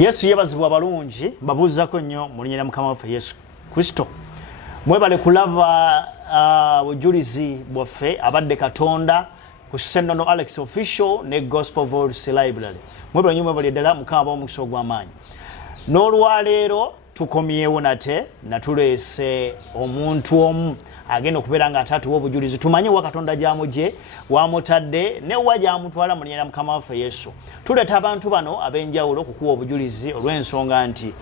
Yesu yebazibwa abalungi mbabuuzako nnyo mu linnya lya Mukama waffe Yesu Kristo. Mwebale kulaba bujulizi bwaffe abadde Katonda ku Senono Alex Official ne Gospel Voice Library. Mwebale nnyo mwebale ddala Mukama b'omukisa ogw'amaanyi. N'olwaleero tukomyewo nate natuleese omuntu omu agenda okubeera nga atatuwa obujulizi tumanye wa Katonda gy'amugye wamutadde ne wa gy'amutwala mu linnya lya Mukama waffe Yesu. Tuleeta abantu bano ab'enjawulo okukuwa obujulizi olw'ensonga nti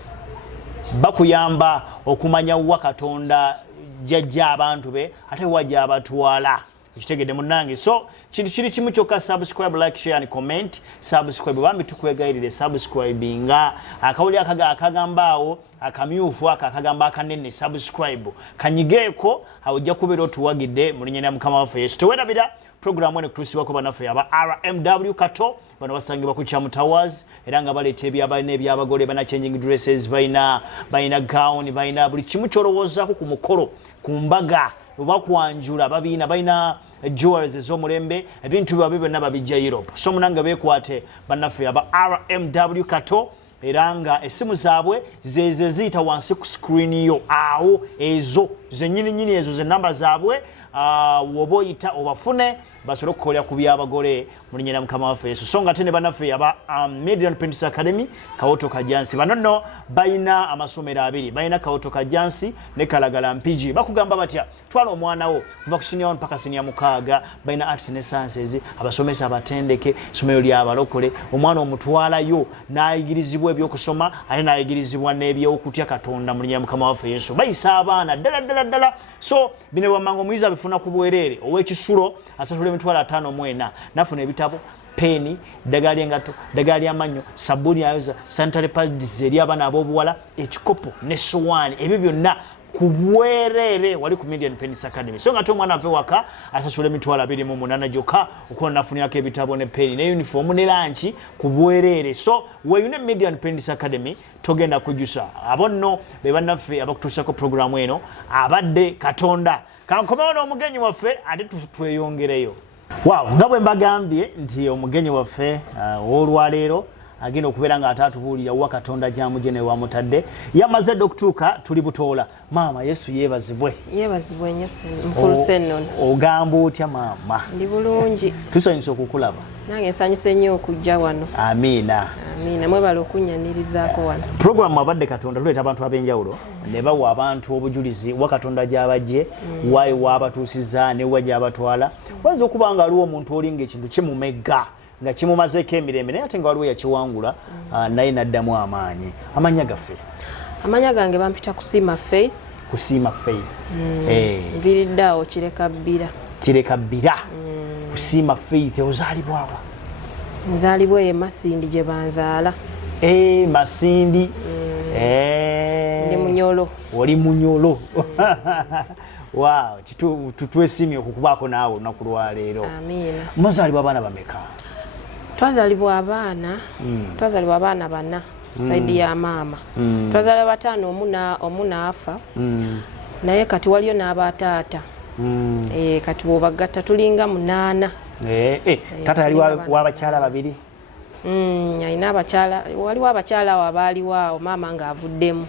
bakuyamba okumanya wa Katonda gy'ajja abantu be ate wa gy'abatwala. Ekitegedde munnange. So kintu kiri kimu kyokka, subscribe, like, share and comment. Subscribe bambi tukwegayirire subscribinga akawuli akagambaawo akamyufu akagamba akanene subscribe kanyigeeko awujja kubeera otuwagidde mu linnya lya Mukama waffe Yesu. Tewerabira programu eno kutuusibwako bannaffe aba RMW Kato bano basangibwa ku Chamu Towers era nga baleeta ebyabalina ebyabagole bana changing dresses bayina gown bayina buli kimu kyolowoozaako ku mukolo ku mbaga oba kwanjula babiina bayina jewelries ez'omulembe ebintu byabwe byonna babijja Europe. So munange beekwate bannaffe aba RMW Kato era nga essimu zaabwe ze ziyita wansi ku screen yo awo ezo zennyini ezo ze namba zaabwe woba oyita obafune basobole okukolera ku byabagole mu linnya lya Mukama waffe Yesu. So nga ate ne bannaffe aba Median Apprentice Academy Kawoto Kajansi bano nno bayina amasomero abiri bayina Kawoto Kajansi ne Kalagala Mpigi. Bakugamba batya twala omwana wo kuva ku senior 1 mpaka senior 6 bayina arts ne sciences abasomesa abatendeke somero lya abalokole omwana omutwalayo n'ayigirizibwa ebyokusoma ate n'ayigirizibwa n'ebyokutya Katonda mu linnya lya Mukama waffe Yesu. Bayisa abaana ddala. So bino wamango muyizi abifuna ku bwereere ow'ekisulo asasula emitwalo 5 nafuna ebitabo peni ddagala engato ddagala ly'amannyo sabbuuni ayoza sanitary pads eri abaana ab'obuwala ekikopo ne sowaani ebyo byonna ku bwereere wali ku Median Apprentice Academy. So nga ate omwana ave waka asasula emitwalo 28 gyokka okuba nafunirako ebitabo ne peni ne uniform ne lanchi ku bwereere. So weeyune Median Apprentice Academy togenda kujjusa abo nno be bannaffe abakutuusako programu eno abadde Katonda. Kankomewo n'omugenyi waffe ate tweyongereyo. Wow, nga bwe mbagambye nti omugenyi waffe olwaleero agenda okubeera nga atatubuulira wa Katonda gy'amugye ne wamutadde yamaze dde okutuuka tuli butoola. Maama Yesu yeebazibwe. Yeebazibwe nnyo mukulu Senono. Ogamba otya maama? Ndi bulungi. Tusanyusa okukulaba. Nange nsanyuse nnyo okujja wano. Amiina. Amiina, mwebale okunnyanirizaako wano. Programu abadde Katonda tuleeta abantu ab'enjawulo ne bawa abantu obujulizi wa Katonda gy'abajje wayi w'abatuusiza ne wa gy'abatwala. Wayinza okuba nga aliwo omuntu olinga ekintu kimumegga nga kimumazeeko emirembe naye ate nga waliwo yakiwangula naye n'addamu amaanyi. Amannya gaffe? Amanya gange bampita Kusiima Faith. Kusiima Faith. Nviiridde awo Kirekabbira. Kirekabbira. Kusiima Faith ozaalibwa wa? Nzaalibwa e Masindi gye banzaala. Masindi. Ndi Munyolo. Oli Munyolo. Wow, tutwesimye okukubaako naawe olunaku lwaleero. Amiina. Muzaalibwa abaana bameka? Twazaalibwa abaana 4 saidi ya maama. Twazaalibwa 5 omu n'afa. Naye kati waliyo n'abataata. Kati bw'obagatta tulinga 8. Taata yali w'abakyala 2? Alina abakyala, waliwo abakyala awo abaaliwo awo maama ng'avuddemu.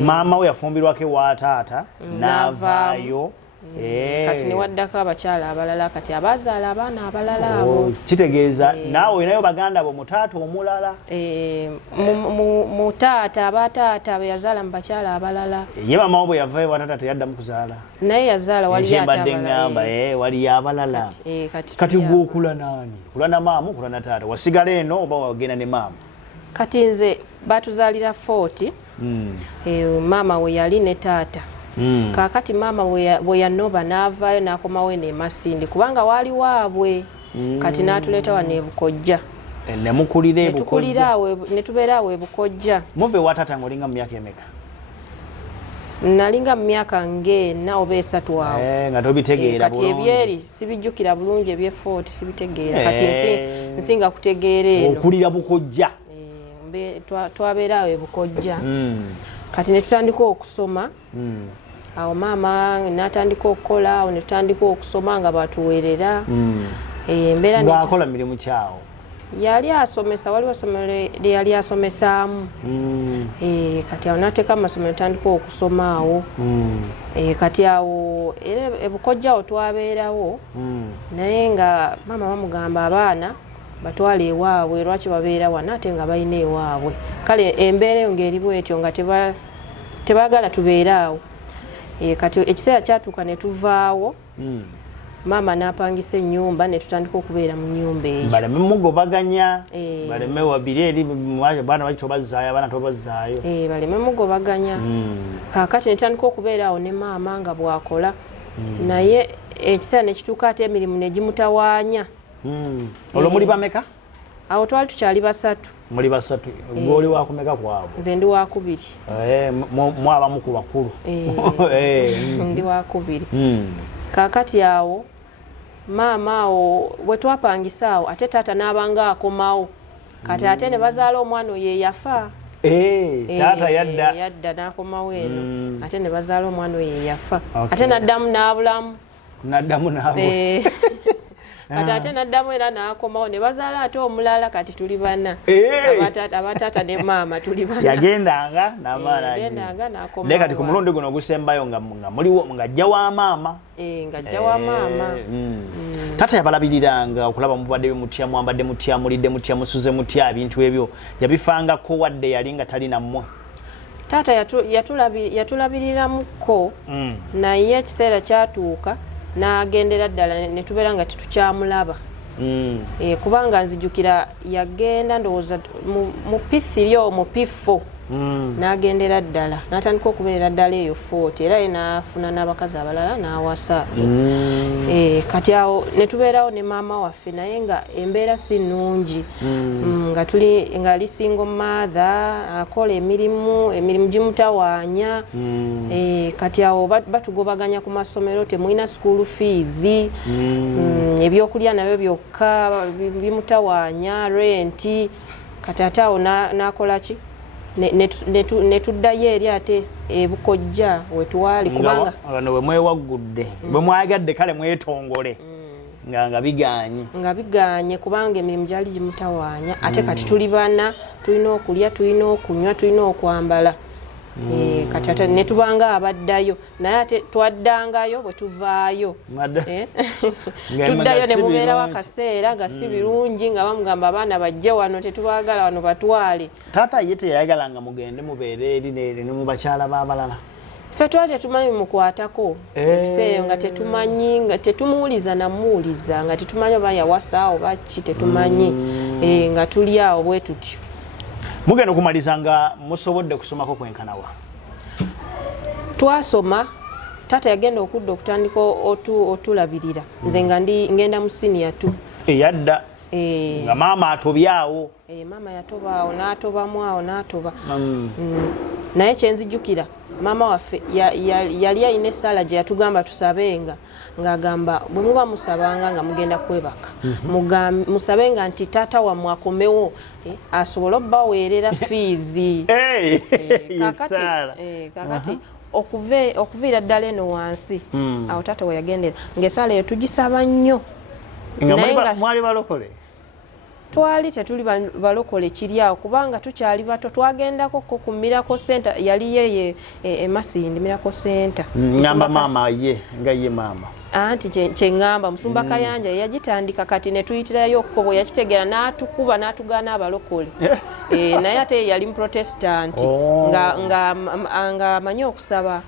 Maama we yafumbirwako ewa taata n'avaayo. Kati ne waddako abakyala abalala kati abazaala abaana abalala abo. Kitegeeza naawe olinayo baganda bo mu taata omulala? Mu taata abataata be yazaala mu bakyala abalala. Ye maama bwe yavaayo ewa taata teyaddamu kuzaala? Naye yazaala waliyo ate abalala. Ngamba waliyo abalala. Kati gwe okula naani? Okula na maama okula na taata? Wasigala eno oba wagenda ne maama? Kati nze batuzaalira 40. Maama we yali ne taata. Kakati maama bwe yanoba n'avaayo n'akomawo ne Masindi kubanga waali waabwe. Kati n'atuleeta wano e Bukojja. Nemukulira e Bukojja? Ne tubeera awo e Bukojja. Muve wa taata ng'olinga mu myaka emeka? Nalinga mu myaka ng'ena oba 3 awo. Nga tobitegeera bulungi? Kati ebyeri sibijjukira bulungi ebye40 sibitegeera. Kati nsinga kutegeera eno. Okulira Bukojja? Twabeera awo e Bukojja. Kati ne tutandika okusoma. Awo maama n'atandika okukola awo ne tutandika okusoma nga batuweerera. Ng'akola mirimu kyawo? yali asomesa waliwo essomero lyeyali asomesaamu kati awo nateeka amasomero tandika okusoma awo kati awo era ebukojjawo twabeerawo naye nga maama bamugamba abaana batwale ewaabwe lwaki babeera wano ate nga balina ewaabwe kale embeera eyo ng'eri bwetyo nga tebaagala tubeere awo kati ekiseera kyatuuka ne tuvaawo maama n'apangisa ennyumba ne tutandika okubeera mu nnyumba eyo baleme mugobaganya baleme wabiri eri baana bali tobazaayo abaana tobazaayo baleme mugobaganya kaakati ne tutandika okubeera awo ne maama nga bwakola naye ekiseera ne kituuka ate emirimu ne gimutawaanya olwo muli bameka awo twali tukyali basatu muli basatu gwoli wakumeka kwabo nze ndi wakubiri mwabamu ku bakulu ndi wakubiri kaakati awo maama awo bwe twapangisa awo ate taata n'abanga akomawo kati ate ne bazaala omwana oyo yafa taata yadda n'akomawo eno ate ne bazaala omwana oyo yafa ate n'addamu n'abulamu kati ate n'addamu era n'akomawo ne bazaala ate omulala kati tuli bana abataata ne maama tuli bana yagendanga n'akomawo naye kati ku mulundi guno ogusembayo nga muliwo ng'ajja wa maama ng'ajja wa maama taata yabalabiriranga okulaba mubadde mutya mwambadde mutya mulidde mutya musuze mutya ebintu ebyo yabifangako wadde yali nga tali nammwe taata yatulabiriramuko naye ekiseera kyatuuka n'agendera ddala ne tubeera nga tetukyamulaba kubanga nzijukira yagenda ndowooza mu P3 mu P4 n'agendera ddala n'atandika okubeera ddala eyo 40 era ye n'afuna n'abakazi abalala n'awasa kati awo ne tubeerawo ne maama waffe naye nga embeera si nnungi nga ali single mother akola emirimu gimutawaanya kati awo batugobaganya ku masomero temulina school fees ebyokulya nabyo byokka bimutawaanya renti kati ate awo n'akolaki ne tuddayo eri ate ebukojja wetwali kubanga wano bwe mwewagudde bwe mwagadde kale mwetongole nga biganye kubanga emirimu gyali gimutawaanya ate kati tuli bana tulina okulya tulina okunywa tulina okwambala kati ate ne tubanga abaddayo naye ate twaddangayo bwe tuvaayo tuddayo ne mubeerawo akaseera nga si birungi nga bamugamba abaana bajje wano tetubaagala wano batwale taata ye teyayagalanga mugende mubeere eri ne mu bakyala b'abalala ffe twali tetumanyi mukwatako ebiseera nga tetumanyi nga tetumuwuliza namuwuliza nga tetumanyi oba yawasa oba ki tetumanyi nga tuli awo bwe tutyo mugenda okumaliza nga musobodde kusomako kwenkanawa twasoma taata yagenda okudda okutandika otulabirira nze nga ngenda mu senior 2 yadda nga maama atobyawo maama yatobaawo n'atobamu awo n'atoba naye kyenzijjukira maama waffe yali alina essaala gye yatugamba tusabenga ng'agamba bwe muba musabanga nga mugenda kwebaka musabenga nti taata wammwe akomewo asobole obbaweerera fiizi kakati okuviira ddala eno wansi awo taata we yagendera ng'essaala eyo tugisaba nnyo nga mwali balokole twali tetuli balokole kiri awo kubanga tukyali bato twagendako ku Miracle Center yali yeye Masindi Miracle Center ngamba maama nga ye maama anti kyeŋŋamba Musumba Kayanja yagitandika kati ne tuyitirayo okkobo yakitegeera n'atukuba n'atugaana abalokole naye ate yali muprotestanti nga amanyi okusaba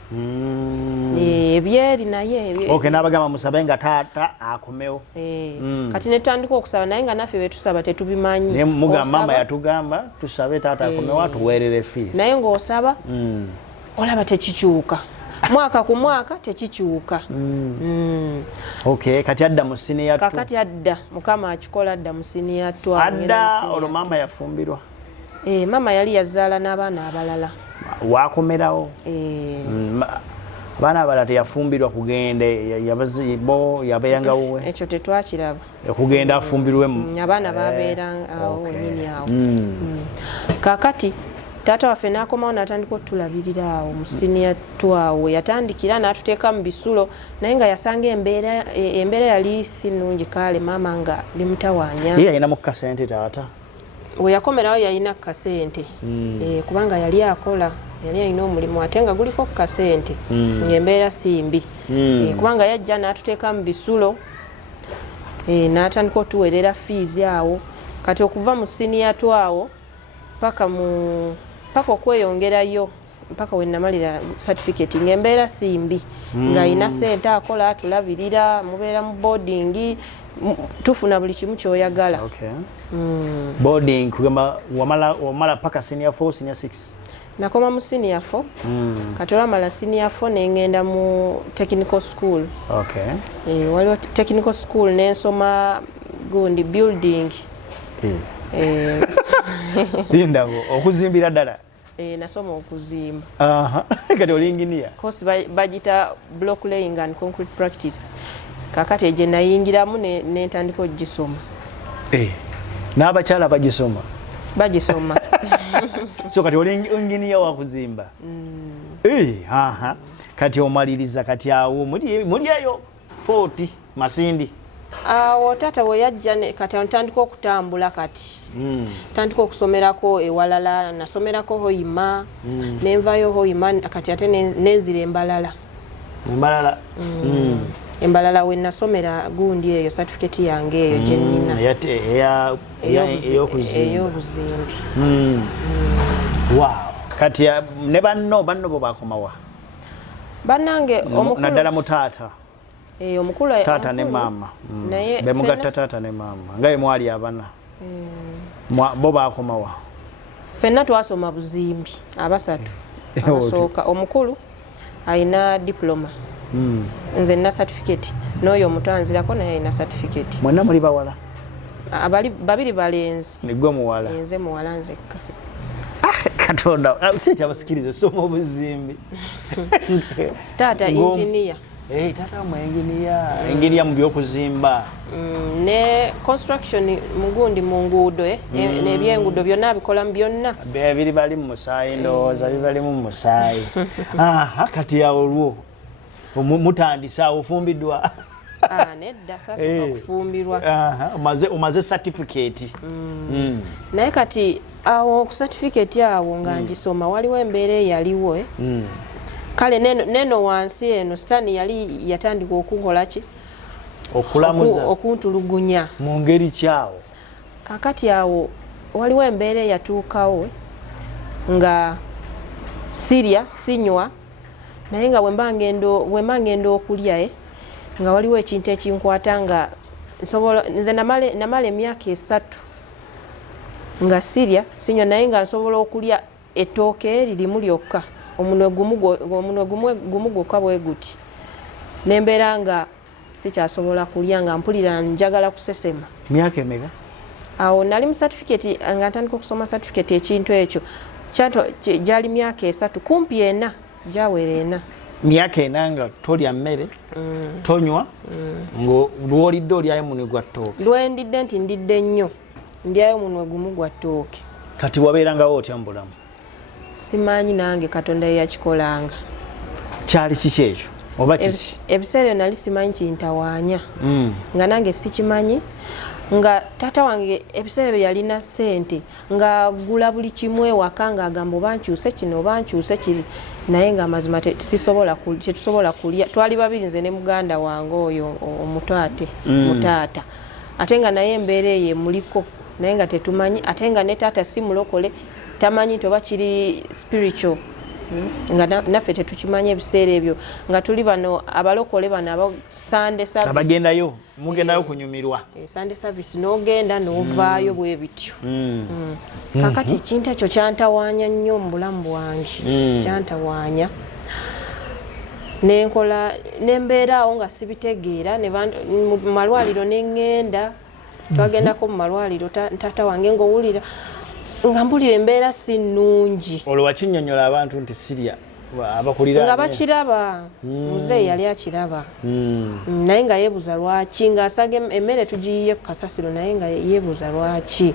ebyeri naye n'abagamba musabe nga taata akomewo kati ne tutandika okusaba naye nga naffe betusaba tetubimanyi naye mugamba maama yatugamba tusabe taata akomewo atuweerere fee naye ng'osaba olaba tekikyuka mwaka ku mwaka tekikyuka kati adda mu senior 2 kakati adda mukama akikola adda mu senior 2 adda olwo maama yafumbirwa maama yali yazaala n'abaana abalala wakomerawo abaana abalala teyafumbirwa kugenda yabazibo yabeerangawo ekyo tetwakiraba okugenda afumbirwemu abaana babeera awo nyini awo kakati taata waffe n'akomawo n'atandika otulabirira awo mu senior twawe yatandikira n'atuteeka mu bisulo naye nga yasanga embeera yali si nnungi kale maama nga limutawaanya ye yalina mu kasente taata we yakomerawo yalina kasente kubanga yali akola yali alina omulimu ate nga guliko kasente ng'embeera simbi kubanga yajja n'atuteeka mu bisulo n'atandika otuweerera fees awo kati okuva mu senior twawo paka okweyongerayo mpaka we namalira certificate ng'embeera simbi ng'alina sente akola atulabirira mubeera mu boarding tufuna buli kimu kyoyagala. Boarding kugamba wamala paka senior 4 senior 6 nakoma mu senior 4 kati olwamala senior 4 nengenda mu technical school. Waliwo technical school nensoma gundi building lindawo okuzimbira ddala nasoma okuzimba kati oli engineer course bagita block laying and concrete practice kakati eje nayingiramu netandika ogisoma n'abakyala bagisoma so kati oli engineer wakuzimba kati omaliriza kati awo mulyayo 40 Masindi awo taata we yajja kati ntandika okutambula kati tandika okusomerako ewalala nasomerako Hoima nenvayo Hoima kati ate nenzira Embalala we nasomera gundi eyo certificate yange eyo gyenina ey'obuzimbi. Wow. Kati ne banno bo bakomawa bannange omukulu naddala mu taata omukulu taata ne maama bemugatta taata ne maama nga mwali abana bo bakomawa fenna twasoma buzimbi abasatu abasooka omukulu alina diploma nze nina certificate n'oyo omuto anzirako naye alina certificate. Mwenna muli bawala? Babiri balenzi. Nigwe muwala? Nze muwala nzekka. Katonda kyabasikiriza osoma obuzimbi. Taata engineer. Taata mu engineer mu byokuzimba. Ne construction mugundi mu nguudo n'ebyenguudo byonna abikola mu byonna. Biri bali mu musaayi ndowooza bibali mu musaayi. Kati yawo olwo mutandisa ofumbiddwa nedda sasa okufumbirwa omaze certificate naye kati awo ku certificate awo nga ngisoma waliwo embeera eyaliwo kale neno wansi eno sitaani yali yatandika okukola ki okulamuza okuntulugunya mu ngeri kyawo kakati awo waliwo embeera eyatuukawo nga sirya sinywa naye nga bwemba ngenda okulya nga waliwo ekintu ekinkwata nga nze namala emyaka 3 nga sirya sinywa naye nga nsobola okulya ettooke lirimu lyokka omunwe gumu gwokka bwe guti nembeera nga sikyasobola kulya nga mpulira njagala kusesema. Myaka emeka? Awo nali mu certificate nga ntandika okusoma certificate ekintu ekyo gyali myaka 3 kumpi 4 jawere 4. Myaka 4 nga tolya mmere tonywa ngo lwolidde olyayo munwe gwa ttooke. Lwendidde nti ndidde nnyo ndyayo munwe gumu gwa ttooke. Kati wabeerangawo otya mu bulamu? Simanyi nange Katonda yakikolanga. Kyali kiki ekyo oba kiki? Ebiseera nali simanyi kintawaanya nga nange sikimanyi nga tata wange ebiseera bye yalina ssente nga gula buli kimu ewaka nga agamba oba nkyuse kino oba nkyuse kiri naye nga amazima tetusobola kulya. Twali babiri nze ne muganda wange oyo omuto ate mutaata ate nga naye embeera eyo muliko naye nga tetumanyi ate nga ne taata si mulokole tamanyi toba kiri spiritual nga naffe tetukimanyi ebiseera ebyo nga tuli bano abalokole bano aba Sunday service abagendayo mugendayo kunyumirwa Sunday service n'ogenda n'ovaayo bwe bityo kakati ekintu ekyo kyantawaanya nnyo mu bulamu bwange kyantawaanya nenkola nembeeraawo nga sibitegeera mu malwaliro neŋŋenda twagendako mu malwaliro taata wange ng'owulira nga mpulira embeera si nnungi. Olwo wakinnyonnyola abantu nti sirya abakulira nga bakiraba muzeeyi yali akiraba naye nga yeebuza lwaki ng'asaga emmere tugiyiye ku kasasiro naye nga yeebuza lwaki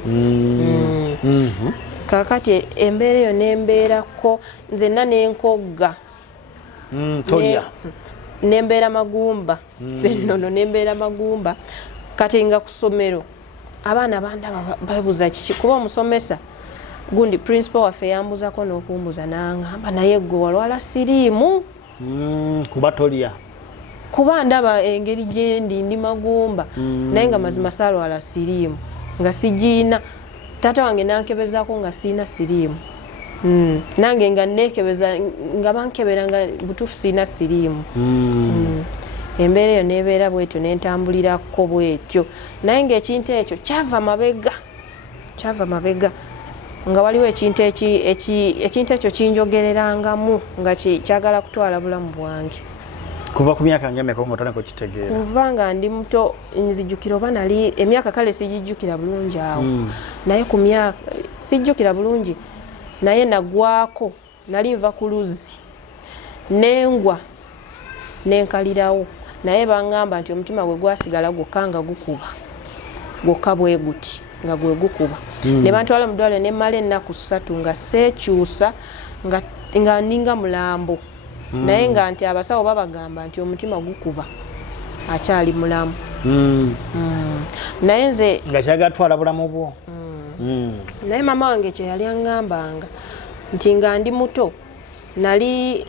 kakati embeera eyo nembeerako nzenna nenkogga tolya nembeera magumba sennono nembeera magumba kati nga ku ssomero abaana bandaba babuuza kiki kuba omusomesa gundi principal waffe yambuzako n'okumbuza n'aŋŋamba naye gwe walwala siriimu kuba tolya kuba ndaba engeri gyendi ndi magumba naye nga mazima saalwala siriimu nga sigiina taata wange nankebezaako nga siina siriimu nange nga neekebeza nga bankebera nga butuufu siina siriimu embeera eyo nebeera bwetyo nentambulirako bwetyo naye ngaekintu ekyo kyava mabega nga waliwo ekintu ekyo kinjogererangamu nga kyagala kutwala bulamu bwange kuva ku myaka ngemeka ng'otandika okitegeera kuva nga ndi muto nzijjukira oba nali emyaka kale sijijjukira bulungi awo naye ku myaka sijjukira bulungi naye nagwako nali nva ku luzzi nengwa nenkalirawo naye baŋŋamba nti omutima gwe gwasigala gwokka nga gukuba gwokka bwe guti nga gwe gukuba ne bantwala mu ddwaliro ne mmala ennaku 3 nga seekyusa nga ninga mulambo naye nga nti abasawo babagamba nti omutima gukuba akyali mulamu naye nze nga kyagatwala bulamu bwo naye mama wange kye yali aŋŋambanga nti nga ndi muto nali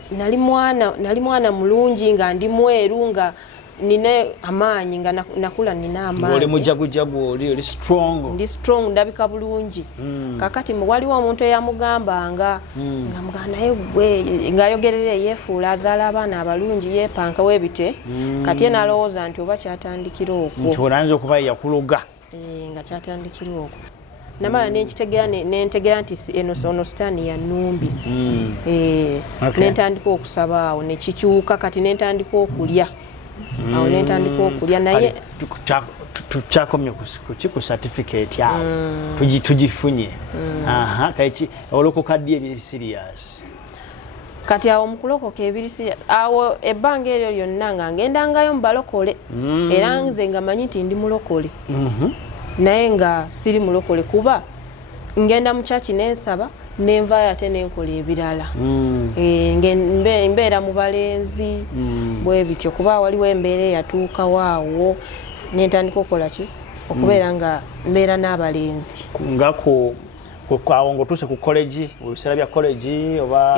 mwana mulungi nga ndi mweru nga nina amaanyi nga nakula nina amaanyi oli mujagujagu oli strong ndi strong ndabika bulungi kakati waliwo omuntu eyamugambanga nga mugamba naye gwe ng'ayogerera yeefuula azaala abaana abalungi yeepanka webite kati ye nalowooza nti oba kyatandikira okwo nti onayinza okuba yakuloga nga kyatandikira okwo namala nentegeera nti ono sitaani yannumbi nentandika okusaba awo nekikyuka kati nentandika okulya awo nentandika okulya naye tukyakomye ku certificate awo tugifunye olokoka ddi ebiri serious kati awo mukulokoka ebiri serious awo ebbanga eryo lyonna nga ngendangayo mu balokole era nze nga manyi nti ndi mulokole naye nga siri mulokole kuba ngenda mu kyaki nensaba nenvaayo ate nenkola ebirala mbeera mu balenzi bwe bityo kuba waliwo embeera eyatuukawo awo nentandika okukola ki okubeera nga mbeera n'abalenzi awo ng'otuuse ku college mu biseera bya college oba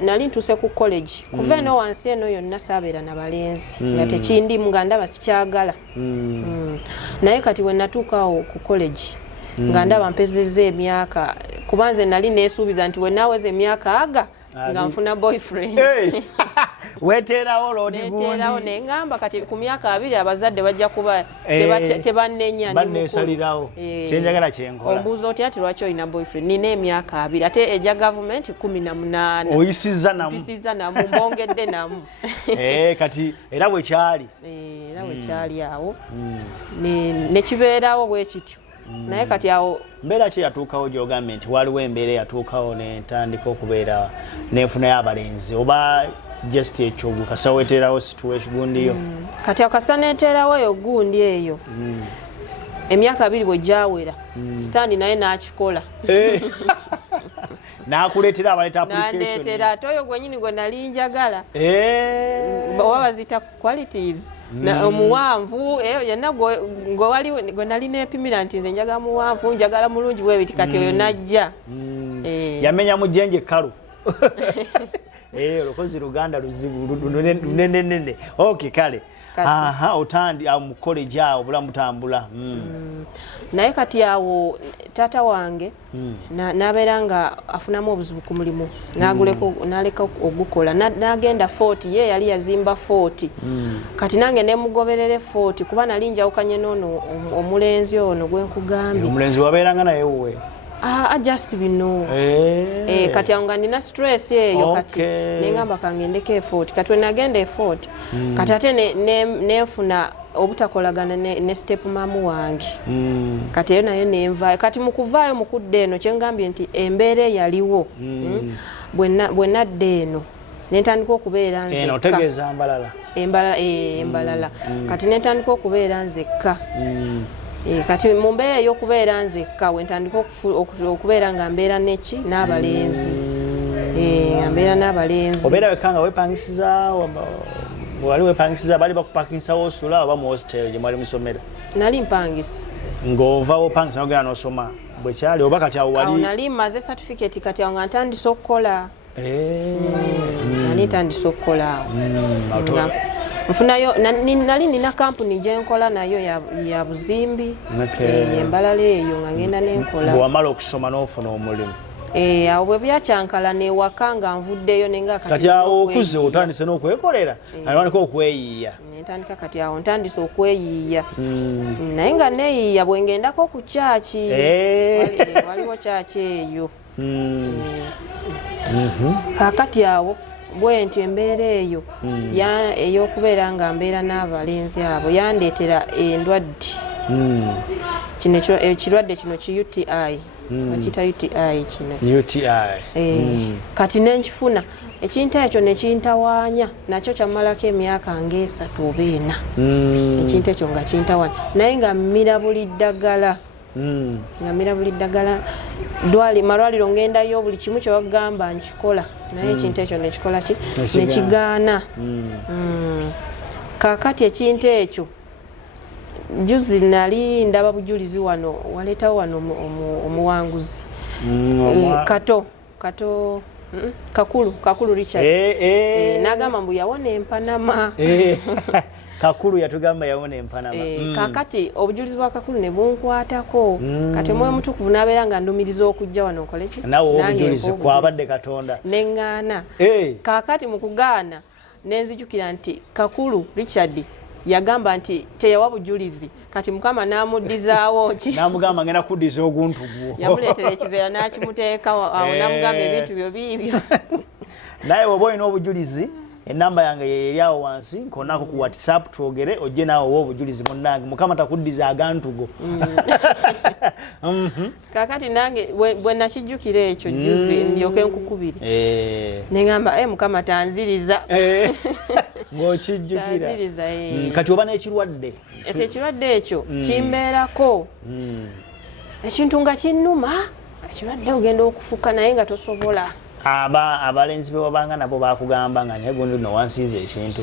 nali ntuuse ku college kuva eno wansi eno yonna saabeera na balenzi nga tekindimu nga ndaba sikyagala naye kati we natuukawo ku college nga ndaba mpezezza emyaka kuba nze nali neesuubiza nti we naaweza emyaka aga nga nfuna boyfriend weteerawo loodi gundi neteerawo neŋŋamba kati ku myaka 2 abazadde bajja kuba tebannenya banneesalirawo kyenjagala kyenkola ombuuza otya ati lwaki olina boyfriend nina emyaka 2 ate ejja gavumenti 18 oyisizza namu mbongedde namu kati era bwe kyali awo nekibeerawo bwe kityo naye kati awo mbeera ki yatuukawo gy'ogambye nti waliwo embeera yatuukawo nentandika okubeera nenfunayo abalenzi oba just ekyo kasa weteerawo situation gundiyo kati akasa neteerawo eyo gundi eyo emyaka 2 bwe gyawera sitaani naye n'akikola nakuleetera abaleeta application nandeetera ate oyo gwenyini gwe nali njagala oba bazita qualities omuwanvu yenna gwe nali neepimira nti nze njagala muwanvu njagala mulungi bwebiti kati oyo najja yamenya mujenje kalu olukozi luganda luzibu lunenenene okay kale otandi mu college awo bulamu butambula naye kati awo taata wange nabeera nga afunamu obuzibu ku mulimu naleka ogukola nagenda 40 ye yali yazimba 40 kati nange nemugoberere 40 kuba nali njawukanye noono omulenzi ono gwenkugambye omulenzi wabeeranga naye wuwe just bino kati awo nga nina stress eyo kati neŋŋamba kangendeko 40 kati we nagenda 40 kati ate nenfuna obutakolagana ne step mamu wange kati eyo nayo nenvaayo kati mukuvaayo mukudde eno kyengambye nti embeera eyaliwo bwe nadda eno nentandika okubeera nzekka otegeeza embalala kati nentandika okubeera nzekka kati mu mbeera ey'okubeera nzekka wentandika okubeera nga mbeera neki n'abalenzi nga mbeera n'abalenzi obeera wekka nga wepangisiza wali wepangisiza bali bakupakingisa wosula oba mu hostel gye mwali musomera nali mpangisa ng'ova wopangisa n'ogenda n'osoma bwe kyali oba kati awo wali nali maze certificate kati awo nga ntandise okukola nali ntandise okukola awo nfunayo nali nina kampuni gye nkola nayo ya buzimbi embalala eyo nga ngenda n'enkola bwe wamala okusoma n'ofuna omulimu awo bwe byakyankala newaka nga nvuddeyo nenga kati awo okuze otandise n'okwekolera alwanika okweyiiya ntandika kati awo ntandise okweyiiya naye nga neeyiiya bwe ngendako ku kyaki waliwo kyaki eyo kakati awo bwe ntyo embeera eyo ey'okubeera nga mbeera n'abalenzi abo yandeetera endwadde ekirwadde kino ki UTI bakiyita UTI kino kati nenkifuna ekintu ekyo nekintawaanya nakyo kyamalako emyaka nga3 oba 4 ekintu ekyo nga kintawaanya naye nga mmira buli ddagala malwaliro ngendayo buli kimu kyewagamba nkikola naye ekintu ekyo nekikola ki nekigaana kakati ekintu ekyo juzi nali ndaba bujulizi wano waleetawo wano omuwanguzi kakulu Richard n'agamba mbu yawona empanama kakulu yatugamba yawona empanama kakati obujulizi bwa kakulu ne bunkwatako kati omwoyo mutukuvu n'abeera nga ndumiriza okujja wano okole ki nawe obujulizi kwabadde Katonda neŋŋaana kakati mu kugaana nenzijukira nti kakulu Richard yagamba nti teyawa bujulizi kati mukama n'amuddizaawo ki n'amugamba ngenda kuddiza oguntugu yamuleetera ekiveera n'akimuteeka awo n'amugamba ebintu byo biibyo naye oba olina obujulizi enamba yange yeri awo wansi nkonaako ku WhatsApp twogere ojje naawe oba obujulizi munnange mukama takuddiza agantugo kakati nange bwe nakijjukira ekyo juzi ndyoke nkukubire neŋŋamba mukama tanziriza ng'okijjukira kati oba n'ekirwadde ekirwadde ekyo kimbeerako ekintu nga kinnuma ekirwadde ogenda okufuka naye nga tosobola abalenzi be wabanga nabo bakugamba nga naye gundi no wansiiza ekintu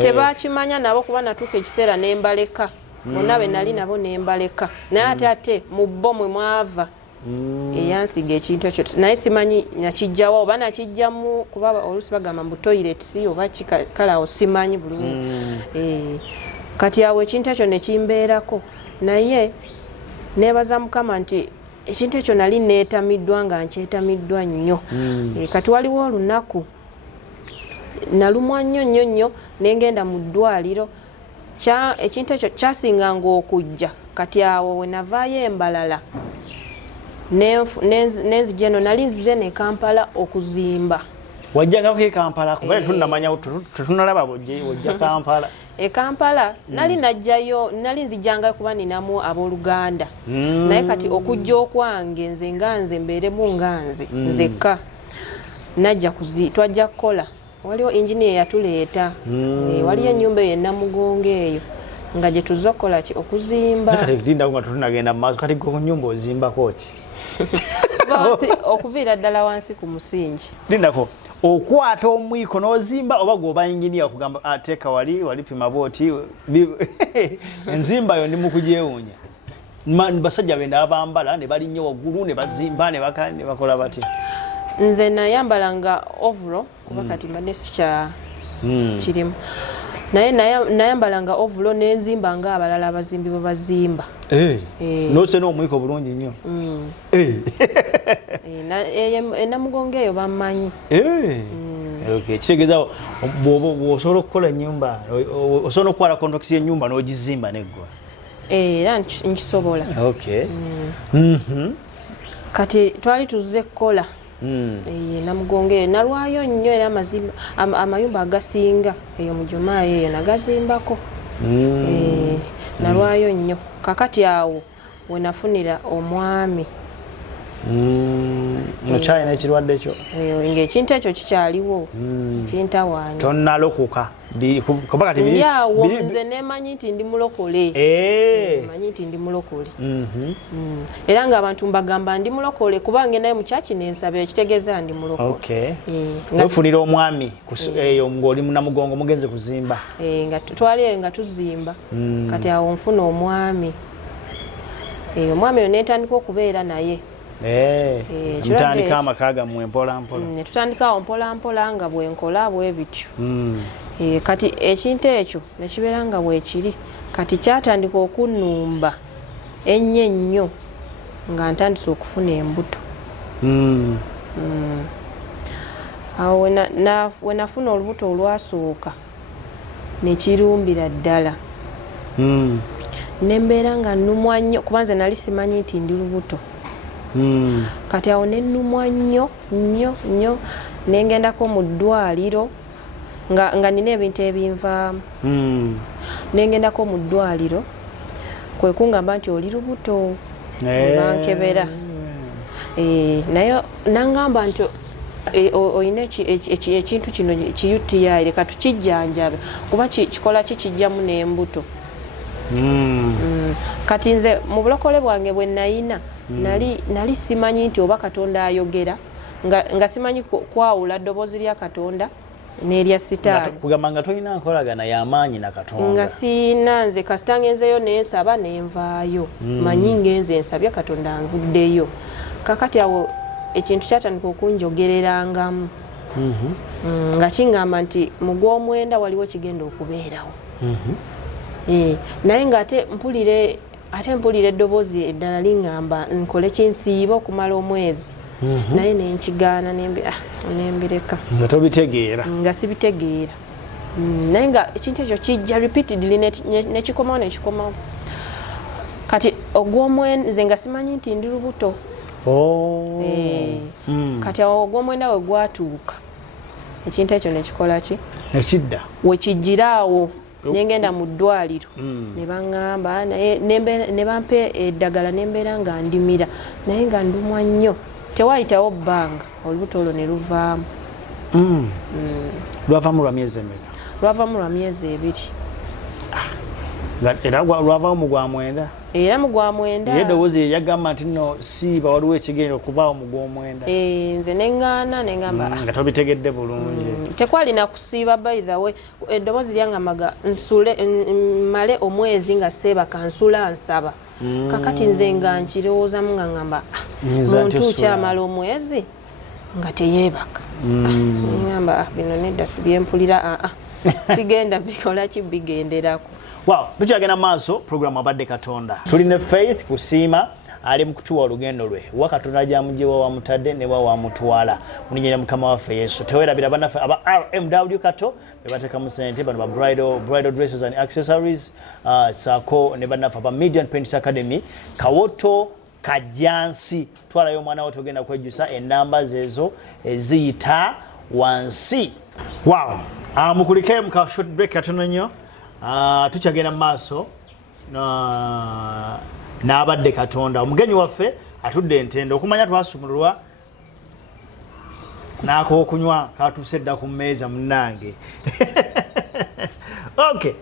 tebakimanya nabo kuba natuuka ekiseera nembaleka bonna be nali nabo nembaleka naye ate mu bo mwe mwava eyansiga ekintu ekyo naye simanyi nakijjawo oba nakijjamu kuba oluusi bagamba mu toilet oba kale awo simanyi bulungi kati awo ekintu ekyo nekimbeerako naye neebaza mukama nti ekintu ekyo nali neetamiddwa nga nkyetamiddwa nnyo kati waliwo olunaku nalumwa nnyo nengenda mu ddwaliro ekintu ekyo kyasinganga okujja kati awo we navaayo embalala nenzija eno nali nzize ne Kampala okuzimba wajjangako e Kampala kuba tunamanya tetunalaba wojja Kampala Kampala nali najjayo nali nzijjanga kuba ninamu abooluganda naye kati okujja okwange nze nganze mbeeremu nganze nzekka najja twajja kukola waliwo engineer yatuleeta waliyo ennyumba eyo Namugongo eyo nga gye tuzza okukola ki okuzimba kati tindaku nga tunagenda mu maaso kati ku nyumba ozimbako ki okuviira ddala wansi ku musingi lindako okwata omwiko n'ozimba oba gwoba engineer okugamba ateeka wali pima booti enzimba yo ndi mu kugyewuunya basajja benda abambala ne balinnyo waggulu ne bazimba ne bakola batya nze nayambalanga overall kuba kati mbadde sikya kirimu naye nayambalanga overall nenzimba nga abalala abazimbi bwe bazimba nose n'omwiko bulungi nnyo Namugongo eyo bammanyi kitegeeza osobola okukola ennyumba osobola okukwala kontrakisi y'ennyumba n'ogizimba neggwa era nkisobola kati twali tuzze kukola Namugongo eyo nalwayo nnyo era amayumba agasinga eyo mu Jumaa eyo nagazimbako nalwayo nnyo kakati awo we nafunira omwami Okyalina ekirwadde kyo ng'ekintu ekyo kikyaliwo kintawaanya tonnalokoka kuba kati yawo nze nemanyi nti ndi mulokole manyi nti ndi mulokole era ng'abantu mbagamba ndi mulokole kuba ngendayo mu kyaki nensabira ekitegeeza ndi mulokole wefunira omwami eyo ng'oli munamugongo mugenze kuzimba nga twali nga tuzimba kati awo nfuna omwami omwami oyo netandika okubeera naye mutandika amaka gammwe mpolampola netutandikawo mpolampola nga bwenkola bwe bityo kati ekintu ekyo nekibeera nga bwekiri kati kyatandika okunnumba ennyo ennyo nga ntandise okufuna embuto awo we nafuna olubuto olwasooka nekirumbira ddala nembeera nga nnumwa nnyo kuba nze nali simanyi nti ndi lubuto kati awo nennumwa nnyo nnyo nnyo nengendako mu ddwaliro nga nina ebintu ebinvaamu nengendako mu ddwaliro kwe kungamba nti oli lubuto nebankebera naye nangamba nti oyina ekintu kino kiyutiyayi leka tukijjanjabe kuba kikola kijjamu n'embuto kati nze mu bulokole bwange bwe nayina nali simanyi nti oba Katonda ayogera nga simanyi kwawula ddoboozi lya Katonda n'erya sitaani kugamba nga tolina nkolagana y'amaanyi na Katonda nga siina nze kasita ngenzeyo nensaba nenvaayo manyi ngenze nsabye Katonda anvuddeyo kakati awo ekintu kyatandika okunjogererangamu nga kingamba nti mu gw'omwenda waliwo kigenda okubeerawo naye nga ate mpulira eddoboozi eddala liŋŋamba nkole kinsiiba okumala omwezi naye nenkigaana nembireka nga tobitegeera nga sibitegeera naye nga ekintu ekyo kijja repeatedly nekikomawo kati ogw'omwenda nze nga simanyi nti ndi lubuto kati awo ogw'omwenda we gwatuuka ekintu ekyo nekikola ki nekidda wekijjiraawo nengenda mu ddwaliro ne baŋŋamba ne bampa eddagala nembeera nga ndimira naye nga ndumwa nnyo tewayitawo bbanga olubuto olwo ne luvaamu lwavaamu lwa myezi emeka lwavaamu lwa myezi 2 era lwavaamu mu gwamwenda era mu gwamwenda ye eddoboozi yagamba nti nno siiba waliwo ekigenda okubaawo mu gw'omwenda nze neŋŋaana nengamba nga tobitegedde bulungi tekwali na kusiiba by the way eddoboozi lyangamaga nsule male omwezi nga seebaka nsula nsaba kakati nze nga nkirowoozamu nga ngamba muntu kyamala omwezi nga teyeebaka ngamba bino nedda sibyempulira sigenda bikola ki bigenderako wow tukyagenda maaso programu abadde Katonda tuline Faith kusiima ali mu kutuwa olugendo lwe wa Katonda jamujewa wa mutadde ne wa mutwala muninye mukama waffe Yesu tewerabira banaffe aba RMW Kato bebateka mu sente bano ba bridal dresses and accessories sako ne banaffe aba Median Paints Academy Kawoto Kajansi twalayo omwana wo togenda kwejjusa enamba zezo eziyita wansi wow mukulike muka short break katono nnyo tukyagenda mu maaso n'abadde Katonda omugenyi waffe atudde entende okumanya twasumululwa n'akookunywa katuuse dda ku mmeeza munnange okay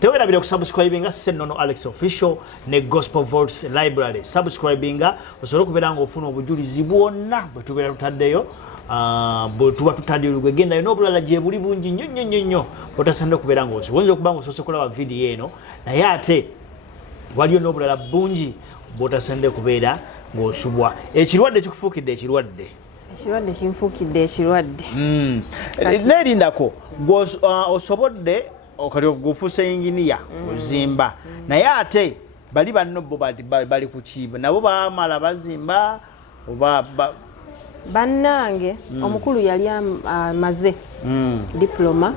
tewerabira kusubscribinga Ssennono Alex Official ne Gospel Voice Library subscribinga osobola okubeera nga ofuna obujulizi bwonna bwe tubeera tutaddeyo tuba tutadde olugenda n'obulala gye buli bungi nnyo otasande okubeera nga oyinza okuba nga osoose okulaba vidiyo eno naye ate waliyo n'obulala bungi bw'otasande kubeera ng'osubwa ekirwadde kikufuukidde ekirwadde kinfuukidde ekirwadde neerindako osobodde okati gufuuse inginiya ozimba naye ate bali banno bo bali ku kiba nabo bamala bazimba oba bannange omukulu yali amaze diploma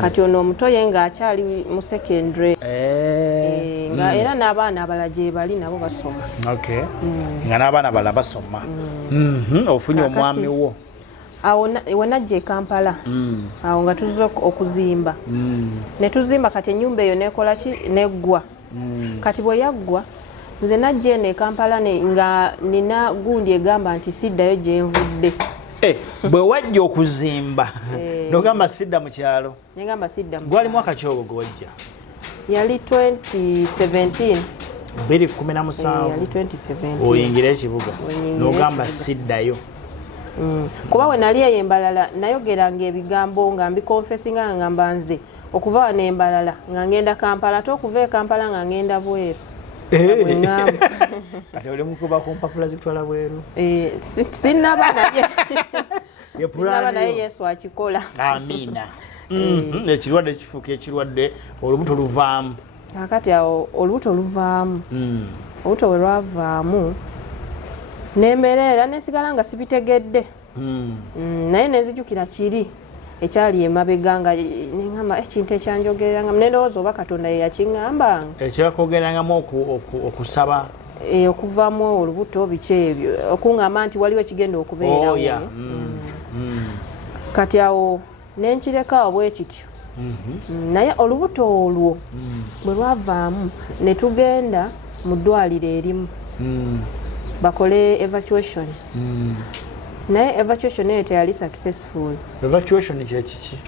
kati ono omutoye nga akyali mu secondary nga era n'abaana abala gye bali nabo basoma nga n'abaana abala basoma ofunye omwami wo awo wenajja e Kampala awo nga tuzze okuzimba ne tuzimba kati ennyumba eyo nekola ki neggwa kati bwe yaggwa nze najja eno e Kampala nga nina gundi egamba nti siddayo gye nvudde. Bwe wajja okuzimba n'ogamba sidda mu kyalo. Negamba sidda mu. Gwali mwaka ki ogwo gwe wajja? Yali 2017. 2017. Yali 2017. Oyingira ekibuga n'ogamba siddayo. Kuba we nali eyo Embalala nayogeranga ebigambo nga mbikonfesinga nga ngamba nze okuva wano Embalala nga ngenda Kampala ate okuva e Kampala nga ngenda Bweru. Bwe ngamba. Kati oli mukuba ku mpapula zitwala Bweru. Sinnaba naye. Sinnaba naye Yesu akikola. Amiina. Ekirwadde kifuuka ekirwadde olubuto luvaamu. Kakati awo olubuto luvaamu. Olubuto bwe lwavaamu nembeera nesigala nga sibitegedde. Naye nenzijukira kiri ekyali emabega nga neŋŋamba ekintu ekyanjogereranga nendowooza oba Katonda ye yakiŋŋambanga. Ekyakogerangamu okusaba. Okuvaamu olubuto biki ebyo okuŋŋamba nti waliwo ekigenda okubeerawo. Kati awo nenkireka bwe kityo. Naye olubuto olwo bwe lwavaamu ne tugenda mu ddwaliro erimu bakole evacuation. Naye evacuation eyo teyali successful. Evacuation kiki?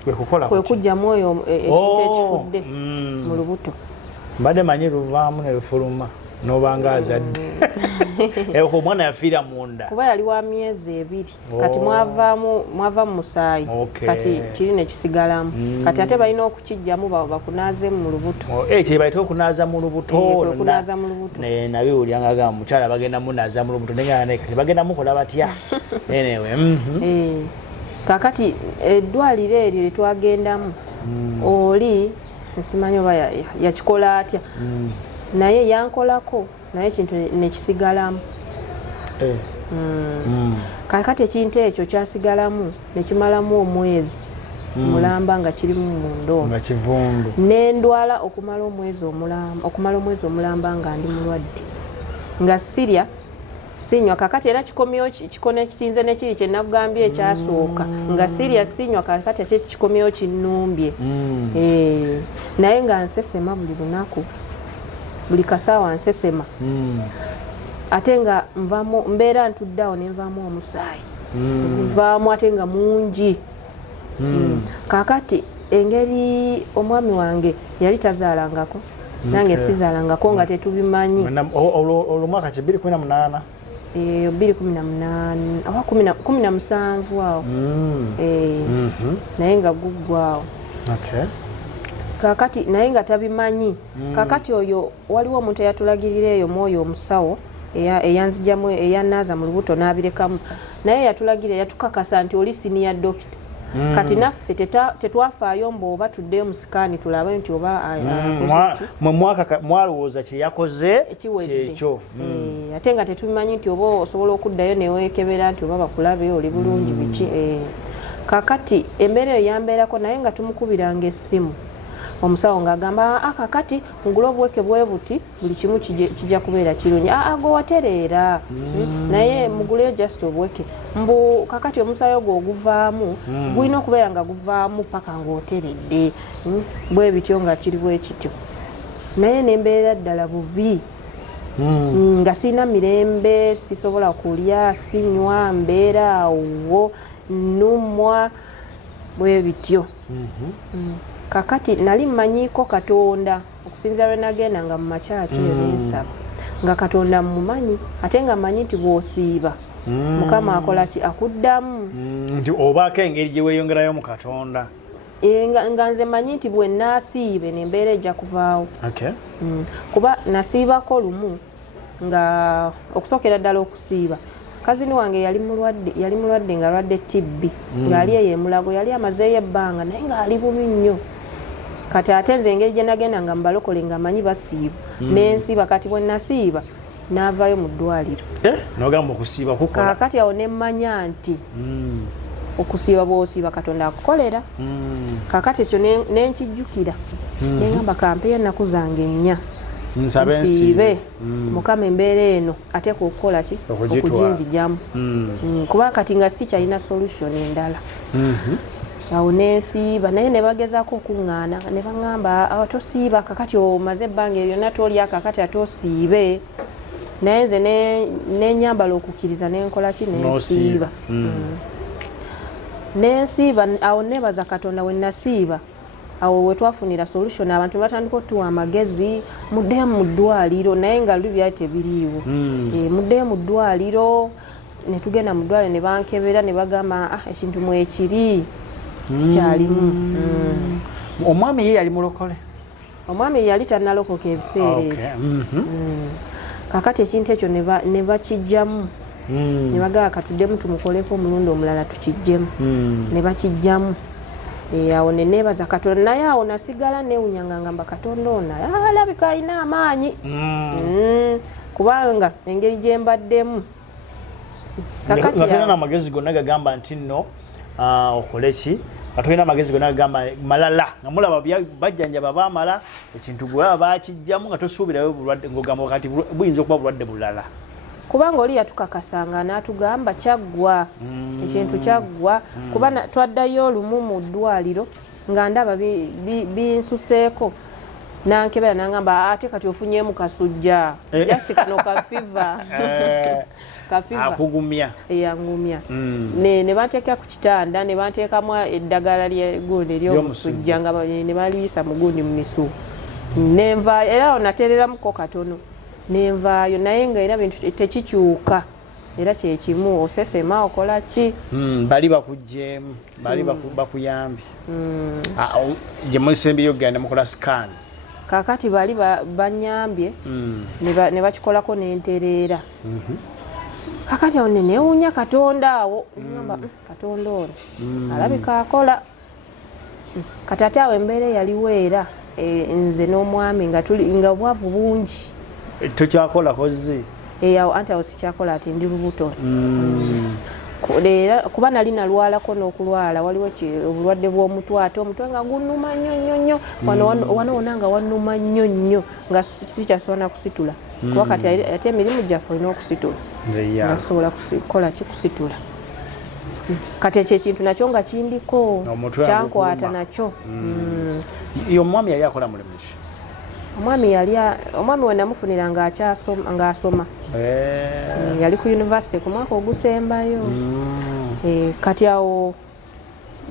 Kwe kujjamu oyo ekintu ekifudde mu lubuto. Mbadde manyi luvaamu ne lufuluma n'obanga azadde. Omwana yafiira munda. Kuba yali wa myezi 2. Kati mwavaamu musaayi. Kati kiri ne kisigalamu. Kati ate balina okukijjamu bakunaaze mu lubuto. Kye bayita okunaaza mu lubuto. Okunaaza mu lubuto. Nabiwulira nga gamba mukyala bagenda munaaza mu lubuto naye kati bagenda mukola batya. Kakati eddwaliro eryo lye twagendamu oli nsimanyi oba yakikola atya. Naye yankolako naye ekintu nekisigalamu. Kakati ekintu ekyo kyasigalamu nekimalamu omwezi mulamba nga kirimu mu ndoondo nga kivundu. Nendwala okumala omwezi omulamba nga ndi mulwadde nga sirya sinywa. Kakati era kikono ekitinze nekiri kye nakugambye ekyasooka nga sirya sinywa. Kakati ate kikomyewo kinnumbye. Naye nga nsesema buli lunaku buli kasaawa nsesema. Ate nga mbeera ntuddeawo nenvaamu omusaayi guvaamu ate nga mungi. Kakati engeri omwami wange yali tazaalangako nange sizaalangako nga tetubimanyi. Olwo mwaka ki 2018? 2018 oba 17 awo. Naye nga guggwaawo. Kakati naye nga tabimanyi. Kakati oyo waliwo omuntu eyatulagirira eyo mwoyo omusawo eyanzijamu eyanaaza mu lubuto n'abirekamu. Naye yatulagira yatukakasa nti oli senior doctor. Kati naffe tetwafaayo mboba tuddeyo mu sikaani tulabe nti oba mwalowooza kye yakoze kyekyo. Ate nga tetubimanyi nti oba osobola okuddayo neweekebera nti oba bakulabe oli bulungi biki. Kakati embeera eyo yambeerako naye nga tumukubiranga essimu omusawo ng'agamba kakati ngula obweke bwe buti buli kimu kijja kubeera kirungi. Gwe watereera naye muguleyo just obweke mbu kakati omusawo gwo oguvaamu gulina okubeera nga guvaamu paka ng'oteredde. Bwe bityo nga kiri bwe kityo. Naye nembeera ddala bubi nga sina mirembe sisobola kulya sinywa mbeera awo nnumwa bwe bityo. Kakati nali mmanyiiko Katonda okusinziira lwe nagenda nga mu makyaki eyo nensaba nga Katonda mmumanyi ate nga mmanyi nti bw'osiiba Mukama akola ki akuddamu. Nti obaako engeri gye weeyongerayo mu Katonda. Nga nze mmanyi nti bwe naasiibe nembeera ejja kuvaawo. Kuba nasiibako lumu nga okusookera ddala okusiiba kazini wange yali mulwadde nga alwadde TB ng'ali eyo emulago yali amazeeyo ebbanga naye ng'ali bubi nnyo. Kati ate nze engeri gye nagenda nga mbalokole nga manyi basiiba nensiiba. Kati bwe nasiiba n'avaayo mu ddwaliro. N'ogamba okusiiba kukola. Kakati awo ne mmanya nti okusiiba bw'osiiba Katonda akukolera. Kakati ekyo nenkijjukira nengamba kampeyo ennaku zange 4 nsiibe Mukama embeera eno ateeka okukola ki okuginzijamu. Kuba kati nga si kyalina solution endala. Awo nensiiba naye ne bagezaako okuŋŋaana ne baŋŋamba tosiiba kakati omaze ebbanga lyonna tolya kakati ate osiibe. naye nze nenyambala okukkiriza nenkola ki nensiiba nensiiba awo nebaza Katonda we nasiiba awo wetwafunira solution abantu batandika otuwa amagezi muddeyo mu ddwaliro naye nga luli byali tebiriiwo muddeyo mu ddwaliro ne tugenda mu ddwaliro ne bankebera ne bagamba ekintu mwekiri kikyalimu omwami ye yali mulokole omwami yali tannalokoka ebiseera ebyo kakati ekintu ekyo ne bakijjamu ne bagamba katuddemu tumukoleko omulundi omulala tukijjemu ne bakijjamu awo ne neebaza Katonda naye awo nasigala neewunyanga ngamba Katonda ono alabika alina amaanyi kubanga engeri gye mbaddemu kakati Katonda amagezi gonna gagamba nti nno okole ki Katonda amagezi gonna gagamba malala nga mulaba bajjanjaba baamala ekintu gwe baba bakijjamu nga tosuubirayo bulwadde ng'ogamba kati buyinza okuba bulwadde bulala kubanga oli yatukakasanga n'atugamba kyaggwa ekintu kyaggwa kuba twaddayo olumu mu ddwaliro nga ndaba binsuseeko nankebera nangamba ate kati ofunyeemu kasujja jasi kano kafiva akugumya eyangumya ne banteeka ku kitanda ne banteekamu eddagala ly'egundi ery'omusujja nga ne baliyisa mu gundi mu misu nenva era onateereramuko katono nenvaayo naye nga era bintu tekikyuka era kyekimu osesema okola ki bali bakugjeemu bali bakuyambye gye mulisembeyo genda mukola scan kakati bali banyambye ne bakikolako n'entereera kakati awo neewuunya Katonda awo neŋamba Katonda ono alabika akola kati ate awo embeera yaliwo era nze n'omwami nga obwavu bungi tokyakola kozi awo anti awo sikyakola ati ndi lubuto kuba nali nalwalako n'okulwala waliwo obulwadde bw'omutwe ate omutwe nga gunuma nnyo wano wona nga wannuma nnyo nga sikyasobola kusitula kuba kati ate emirimu gyaffe olina okusitula nga sobola kukola kikusitula kati ekyo ekintu nakyo nga kindiko kyankwata nakyo omwami yali akola mulimu ki omwami we namufunira ng'asoma yali ku university ku mwaka ogusembayo kati awo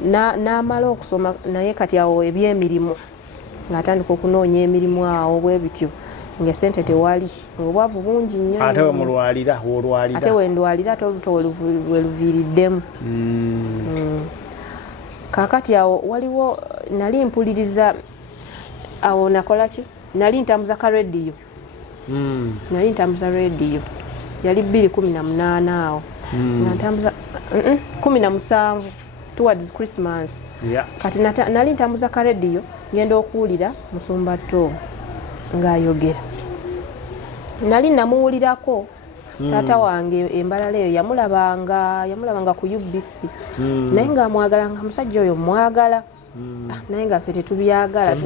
n'amala okusoma naye kati awo ebyemirimu ng'atandika okunoonya emirimu awo bwe bityo nga sente tewali obwavu bungi nnyo ate wemulwalira ate wendwalira ate olubuto weluviiriddemu kakati awo waliwo nali mpuliriza awo nakola ki nali ntambuza ka rediyo nali ntambuza rediyo yali 2:18 awo nga ntambuza 17 towards Christmas kati nali ntambuza ka rediyo ngenda okuwulira Musumba Tom ng'ayogera nali namuwulirako taata wange embalala eyo yamulabanga ku UBC naye ng'amwagala nga musajja oyo mwagala naye nga ffe tetubyagala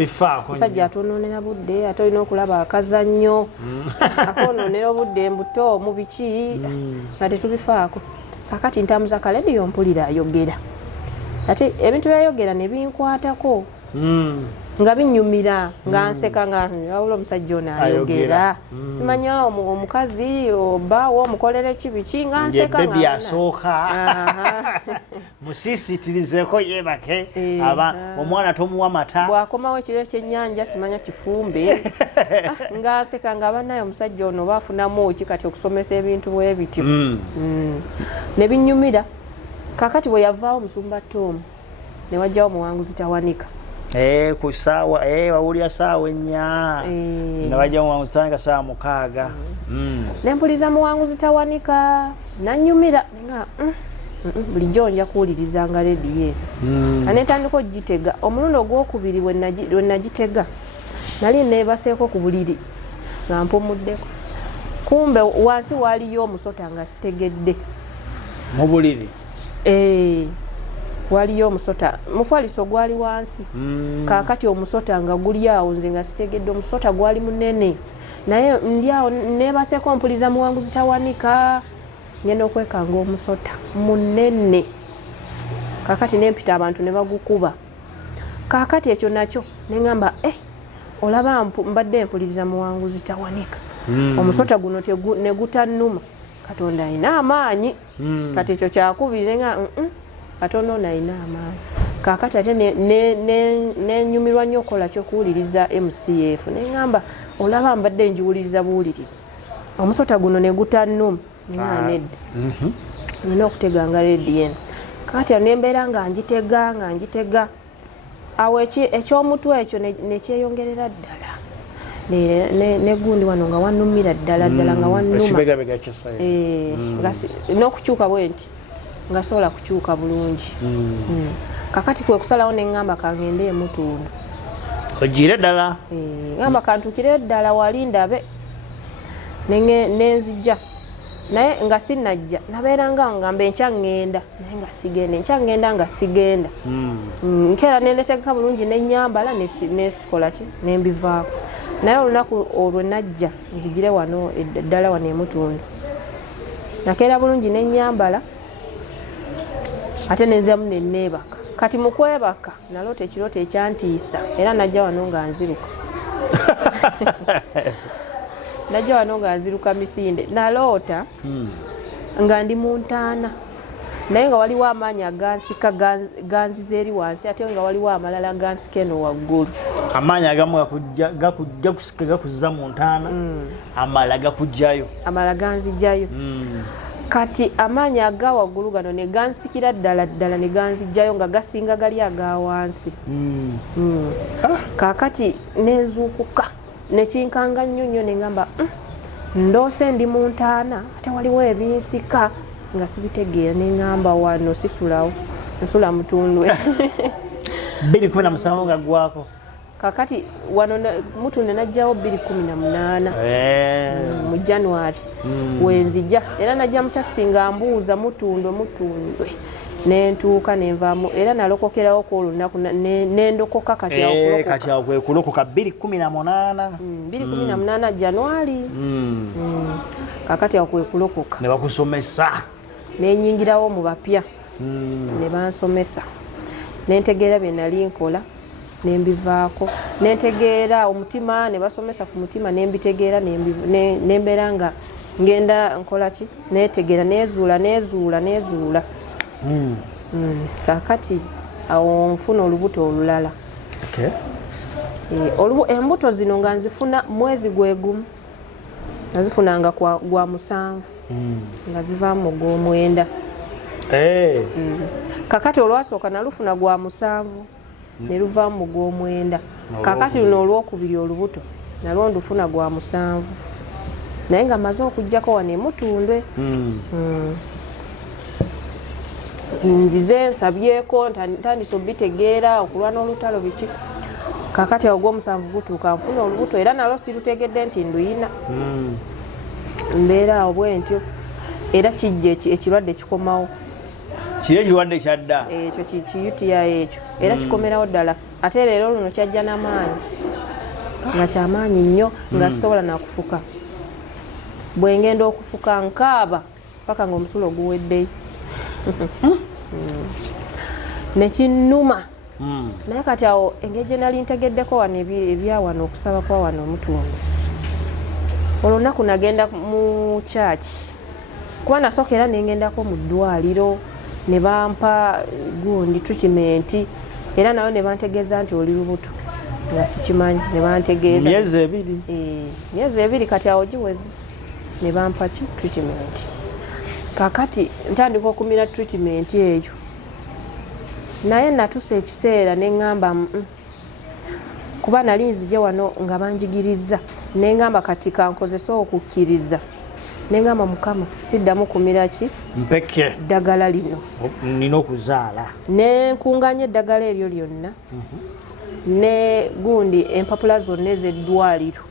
musajja atonoonera budde ate olina okulaba akazannyo akonoonera obudde mbuto mu biki nga tetubifaako kakati ntambuza ka rediyo mpulira ayogera ate ebintu byayogera ne binkwatako nga binyumira nga nseka nga wabula omusajja ono ayogera simanya omukazi obawo omukolere kibiki nga nseka nga byasooka musisitirizeko yebake aba omwana tomuwa mata bwakomawo ekiro ekyennyanja simanya kifumbe nga nseka nga banaye omusajja ono bafunamu ki kati okusomesa ebintu bwe bityo ne binyumira kakati bwe yavaawo Musumba Tom ne wajjawo Muwanguzi Tawanika ku saawa wawulira saawa 4 nabajja Muwanguzi Tawanika saawa 6 nempuliza Muwanguzi Tawanika nanyumira nga bulijjo nja kuwuliriza nga rediyo anetandika ogitega omulundi ogwokubiri we nagitega nali neebaseeko ku buliri nga mpumuddeko kumbe wansi waaliyo omusota nga sitegedde mu buliri waliyo omusota mufaliso gwali wansi kakati omusota nga guli awo nze nga sitegedde omusota gwali munene naye ndi awo neebaseeko mpuliza Muwanguzi Tawanika ngenda okwekanga omusota munene kakati nempita abantu ne bagukuba kakati ekyo nakyo neŋŋamba olaba mbadde mpuliriza Muwanguzi Tawanika omusota guno ne gutannuma Katonda alina amaanyi kati ekyo kyakubire nga Katonda ono alina amaanyi kakati ate nenyumirwa nnyo okukola kyokuwuliriza MCF neŋŋamba olaba mbadde njiwuliriza buwuliriza omusota guno ne gutannuma nga nedda nina okuteganga rediyo eno kakati nembeera nga njitega awo ekyomutwe ekyo nekyeyongerera ddala negundi wano nga wanumira ddala nga wannuma n'okukyuka bwe nti nga sobola kukyuka bulungi kakati kwe kusalawo neŋŋamba kangende emutundu ogire ddala ŋŋamba kantuukire ddala wali ndabe nenzijja naye nga sinajja nabeeranga ngamba enkya ŋŋenda naye nga sigenda enkya ŋŋenda nga sigenda nkeera nenetegeka bulungi nenyambala nesikola ki nembivaako naye olunaku olwo najja nzigire wano eddala wano emutundu nakeera bulungi nenyambala ate nenzamu neneebaka kati mu kwebaka naloota ekirooto ekyantiisa era najja wano nga nziruka najja wano nga nziruka misinde naloota nga ndi mu ntaana naye nga waliwo amaanyi agansika ganziza eri wansi ate nga waliwo amalala gansika eno waggulu amaanyi agamu gakusika gakuziza mu ntaana amalala gakugjayo ganzijjayo kati amaanyi aga waggulu gano ne gansikira ddala ne ganzijjayo nga gasinga gali aga wansi kakati nenzuukuka nekinkanga nnyo neŋŋamba ndoose ndi mu ntaana ate waliwo ebinsika nga sibitegeera neŋŋamba wano sisulawo nsula mutundwe 2017 nga gwako kakati wano mutunde najjawo 2018 mu January wenzija era najja mu taxi nga mbuuza mutundwe nentuuka nenvaamu era nalokokerawo ku olunaku nendokoka kati awo kwe kulokoka 2018 January kakati awo kwe kulokoka ne bakusomesa nenyingirawo mu bapya ne bansomesa nentegeera bye nali nkola nembivaako nentegeera omutima ne basomesa ku mutima nembitegeera nembeera nga ngenda nkola ki netegeera nezuula kakati awo nfuna olubuto olulala embuto zino nga nzifuna mwezi gwegumu nazifunanga gwa 7 nga zivaamu gw'omwenda kakati olwasooka nalufuna gwa 7 ne luvaamu gw'omwenda kakati luno olwokubiri olubuto nalwo ndufuna gwa 7 naye nga maze okujjako wano emutundwe nzize nsabyeko ntandise obitegeera okulwa n'olutalo biki kakati awo gw'omusanvu gutuuka nfuna olubuto era nalwo sirutegedde nti nduyina mbeera awo bwe ntyo era kijja ekirwadde kikomawo kiri ekirwadde kyadda ekyo kiyutiya ekyo era kikomerawo ddala ate leero luno kyajja n'amaanyi nga kyamaanyi nnyo nga sisobola nakufuka bwe ngenda okufuka nkaaba paka ng'omusulo guweddeyo nekinnuma naye kati awo engeri gye nali ntegeddeko wano ebyawano okusaba kwa wano omutundu olwo lunaku nagenda mu kyaki kuba nasooka era nengendako mu ddwaliro ne bampa gundi treatment era nayo ne bantegeeza nti oli lubuto nga sikimanyi ne bantegeeza myezi ebiri kati awo giweze ne bampa ki treatment kakati ntandika okumira treatment eyo naye natusa ekiseera neŋŋamba kuba nali nzije wano nga banjigiriza neŋŋamba kati kankozesa okukkiriza neŋŋamba Mukama siddamu kumira ki mpeke ddagala lino nina okuzaala nenkunganya eddagala eryo lyonna ne gundi empapula zonna ez'eddwaliro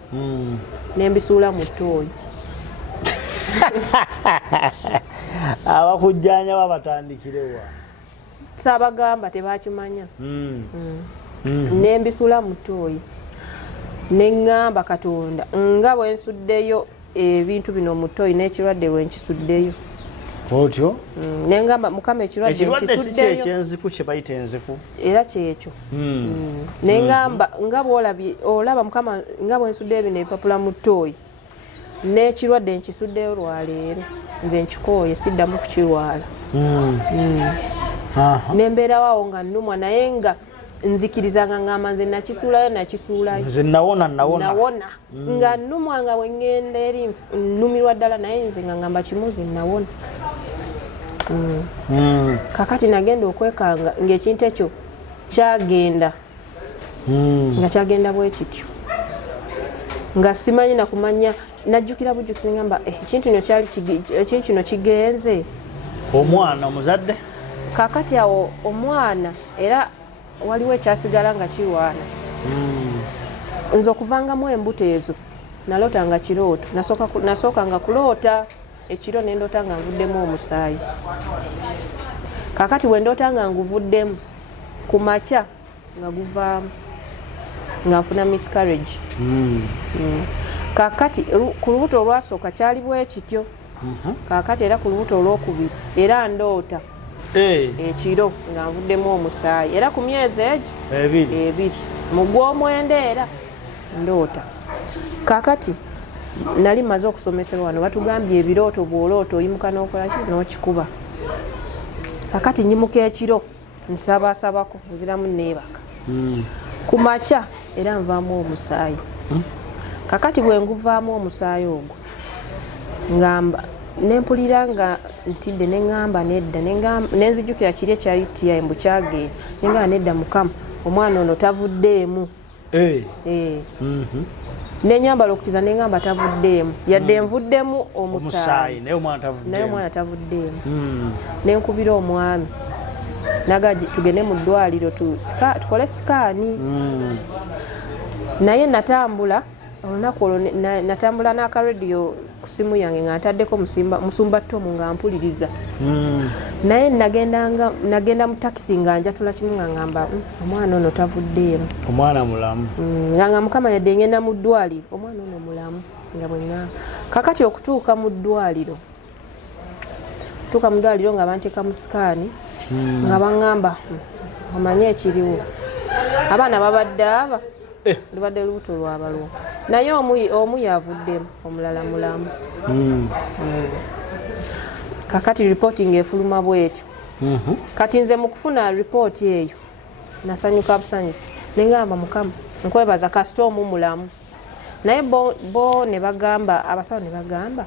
nembisuula mu ttooyi abakujjanya babatandikirewa saabagamba tebakimanya nembisuula mu ttooyi neŋŋamba Katonda nga bwe nsuddeyo ebintu bino mu ttooyi n'ekirwadde bwe nkisuddeyo otyo neŋŋamba Mukama ekirwadde nkisuddeyo ekyenziku kye bayita enziku era kyekyo neŋŋamba nga bw'olaba Mukama nga bwe nsuddeyo bino ebipapula mu ttooyi n'ekirwadde nkisuddeyo lwaleero nze nkikooye siddamu kukirwala nembeerawo nga nnumwa naye nga nzikirizanga ngamba nze nakisuulayo nze nawona nga nnumwa nga bwengenda eri nnumirwa ddala naye nze nga ngamba kimu nze nawona kakati nagenda okwekanga ng'ekintu ekyo kyagenda nga kyagenda bwe kityo nga simanyi nakumanya najjukira bujjukira ngamba ekintu kino kigenze omwana omuzadde kakati awo omwana era waliwo ekyasigala nga kirwana nze okuvangamu embuto ezo nalootanga kirooto nasookanga kuloota ekiro nendoota nga nvuddemu omusaayi kakati bwe ndoota nga nguvuddemu ku makya nga guvaamu nga nfuna miscarriage kakati ku lubuto olwasooka kyali bwe kityo kakati era ku lubuto olwokubiri era ndoota ekiro nga nvuddemu omusaayi era ku myezi egi ebiri mu gw'omwenda era ndoota kakati nali maze okusomesebwa wano batugambye ebirooto bw'oloota oyimuka n'okolaki n'okikuba kakati nyimuka ekiro nsabasabako nziramu neebaka ku makya era nvaamu omusaayi kakati bwe nguvaamu omusaayi ogwo ngamba nempulira nga ntidde neŋŋamba nedda nenzijukira kiri ekya UTI mbu kyagenda nengamba nedda mukama omwana ono tavuddeemu nenyambala okukiriza neŋŋamba tavuddeemu yadde nvuddemu omusaayi naye omwana tavuddeemu nenkubira omwami naga tugende mu ddwaliro tukole sikaani naye natambula olunaku olwo natambula n'akarediyo ku simu yange nga ntaddeko musumba Tomu nga mpuliriza naye nagenda mu takisi nga njatula kimu nga ngamba omwana ono tavuddeemu omwana mulamu nga mukama yadde ngenda mu ddwaliro omwana ono mulamu nga bwengamba kakati okutuuka mu ddwaliro nga banteeka mu sikaani nga baŋŋamba omanye ekiriwo abaana babadde aba lubadde lubuto lwabalwa naye omu yavuddemu omulala mulamu kakati ripooti ng'efuluma bwetyo kati nze mu kufuna ripooti eyo nasanyuka busanyusi nengamba mukama nkwebaza kasita omu mulamu naye bo ne bagamba abasawo ne bagamba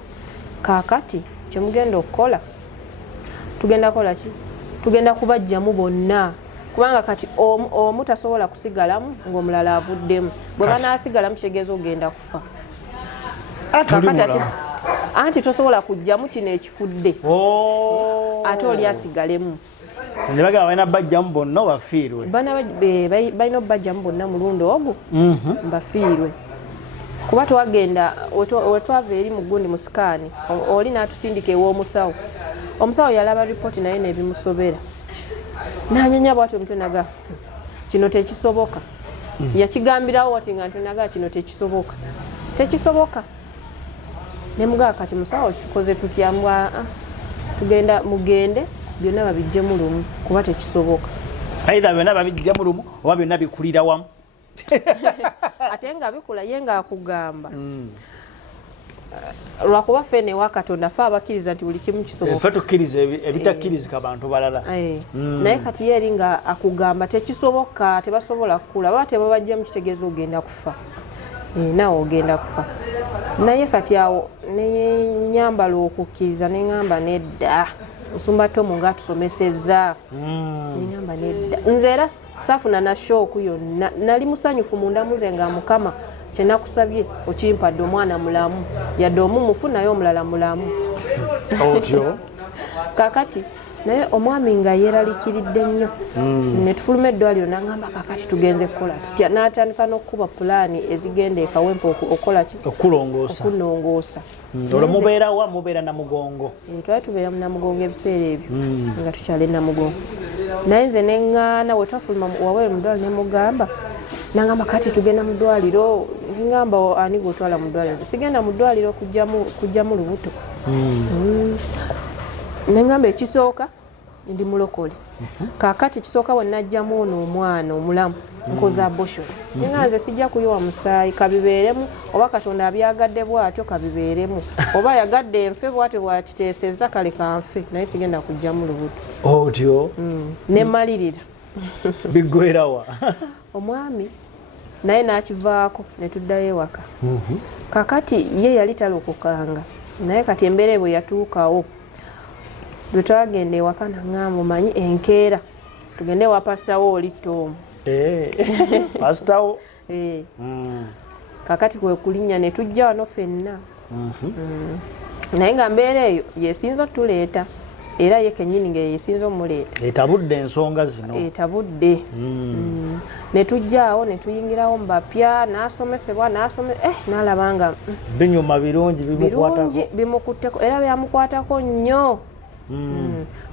kakati kyemugenda okukola tugenda kola ki tugenda kubajjamu bonna kubanga kati omu tasobola kusigalamu ng'omulala avuddemu bwe banaasigalamu kitegeeza ogenda kufa anti tosobola kujjamu kino ekifudde ate oli asigalemu ne bagamba balina bajjamu bonna bafiirwe balina obajjamu bonna mulundi ogwo bafiirwe kuba twagenda wetwava eri mu gundi mu sikaani oli n'atusindika ew'omusawo omusawo yalaba ripooti naye nebimusobera nanyenya bwati omutwe naga kino tekisoboka yakigambirawo wati nga ntunaga kino tekisoboka nemugaa kati musawo tukoze tutya tugenda mugende byonna babijjemu lumu kuba tekisoboka aidha byonna babijjemu lumu oba byonna bikulira wamu ate nga bikula ye nga akugamba lwakuba fene wa Katonda fe abakkiriza nti buli kimu kisoboka fe tukkiriza ebitakkirizika abantu balala naye kati ye eri nga akugamba tekisoboka tebasobola kukula baba tebabajjamu kitegeeza ogenda kufa naawe ogenda kufa naye kati awo nenyambala okukkiriza neŋŋamba nedda nsumba Tomu nga atusomesezza neŋŋamba nedda nze era saafuna na shooku yonna nali musanyufu mundamu ze nga mukama kyenakusabye okimpadde omwana mulamu yadde omu mufu naye omulala mulamu otyo kakati naye omwami nga yeeralikiridde nnyo netufuluma eddwaliro nagamba kakati tugenze kukola tutya n'atandika n'okukuba pulaani ezigenda ekawempe okukola ki okunongoosa olwo mubeerawa mubeera Namugongo twali tubeera mu Namugongo ebiseera ebyo nga tukyali Namugongo naye nze neŋŋaana we twafuluma wawere mu ddwaliro nemugamba nangamba kati tugenda mu ddwaliro ngamba ani gwotwala mu ddwaliro sigenda mu ddwaliro kujjamu lubuto nengamba ekisooka ndi mulokole kakati kisooka we najjamu ono omwana omulamu nkoza abortion nga nze sijja kuyiwa musaayi kabibeeremu oba Katonda abyagadde bw'atyo kabibeeremu oba yagadde enfe bw'atyo bw'akiteesezza kale kanfe naye sigenda kujjamu lubuto otyo ne mmalirira biggwerawa omwami naye n'akivaako ne tuddayo ewaka kakati ye yali talokokanga naye kati embeera bwe yatuukawo lwe twagenda ewaka naŋŋamba omanyi enkeera tugende ewa pasitawo oli Tom pasitawo kakati kwe kulinnya ne tujja wano ffenna naye nga mbeera eyo yesinza otuleeta era ye kennyini nga yesinza omuleeta etabudde ensonga zino etabudde ne tujjaawo ne tuyingirawo mu bapya n'asomesebwa n'alaba nga binyuma birungi bimukutteko era byamukwatako nnyo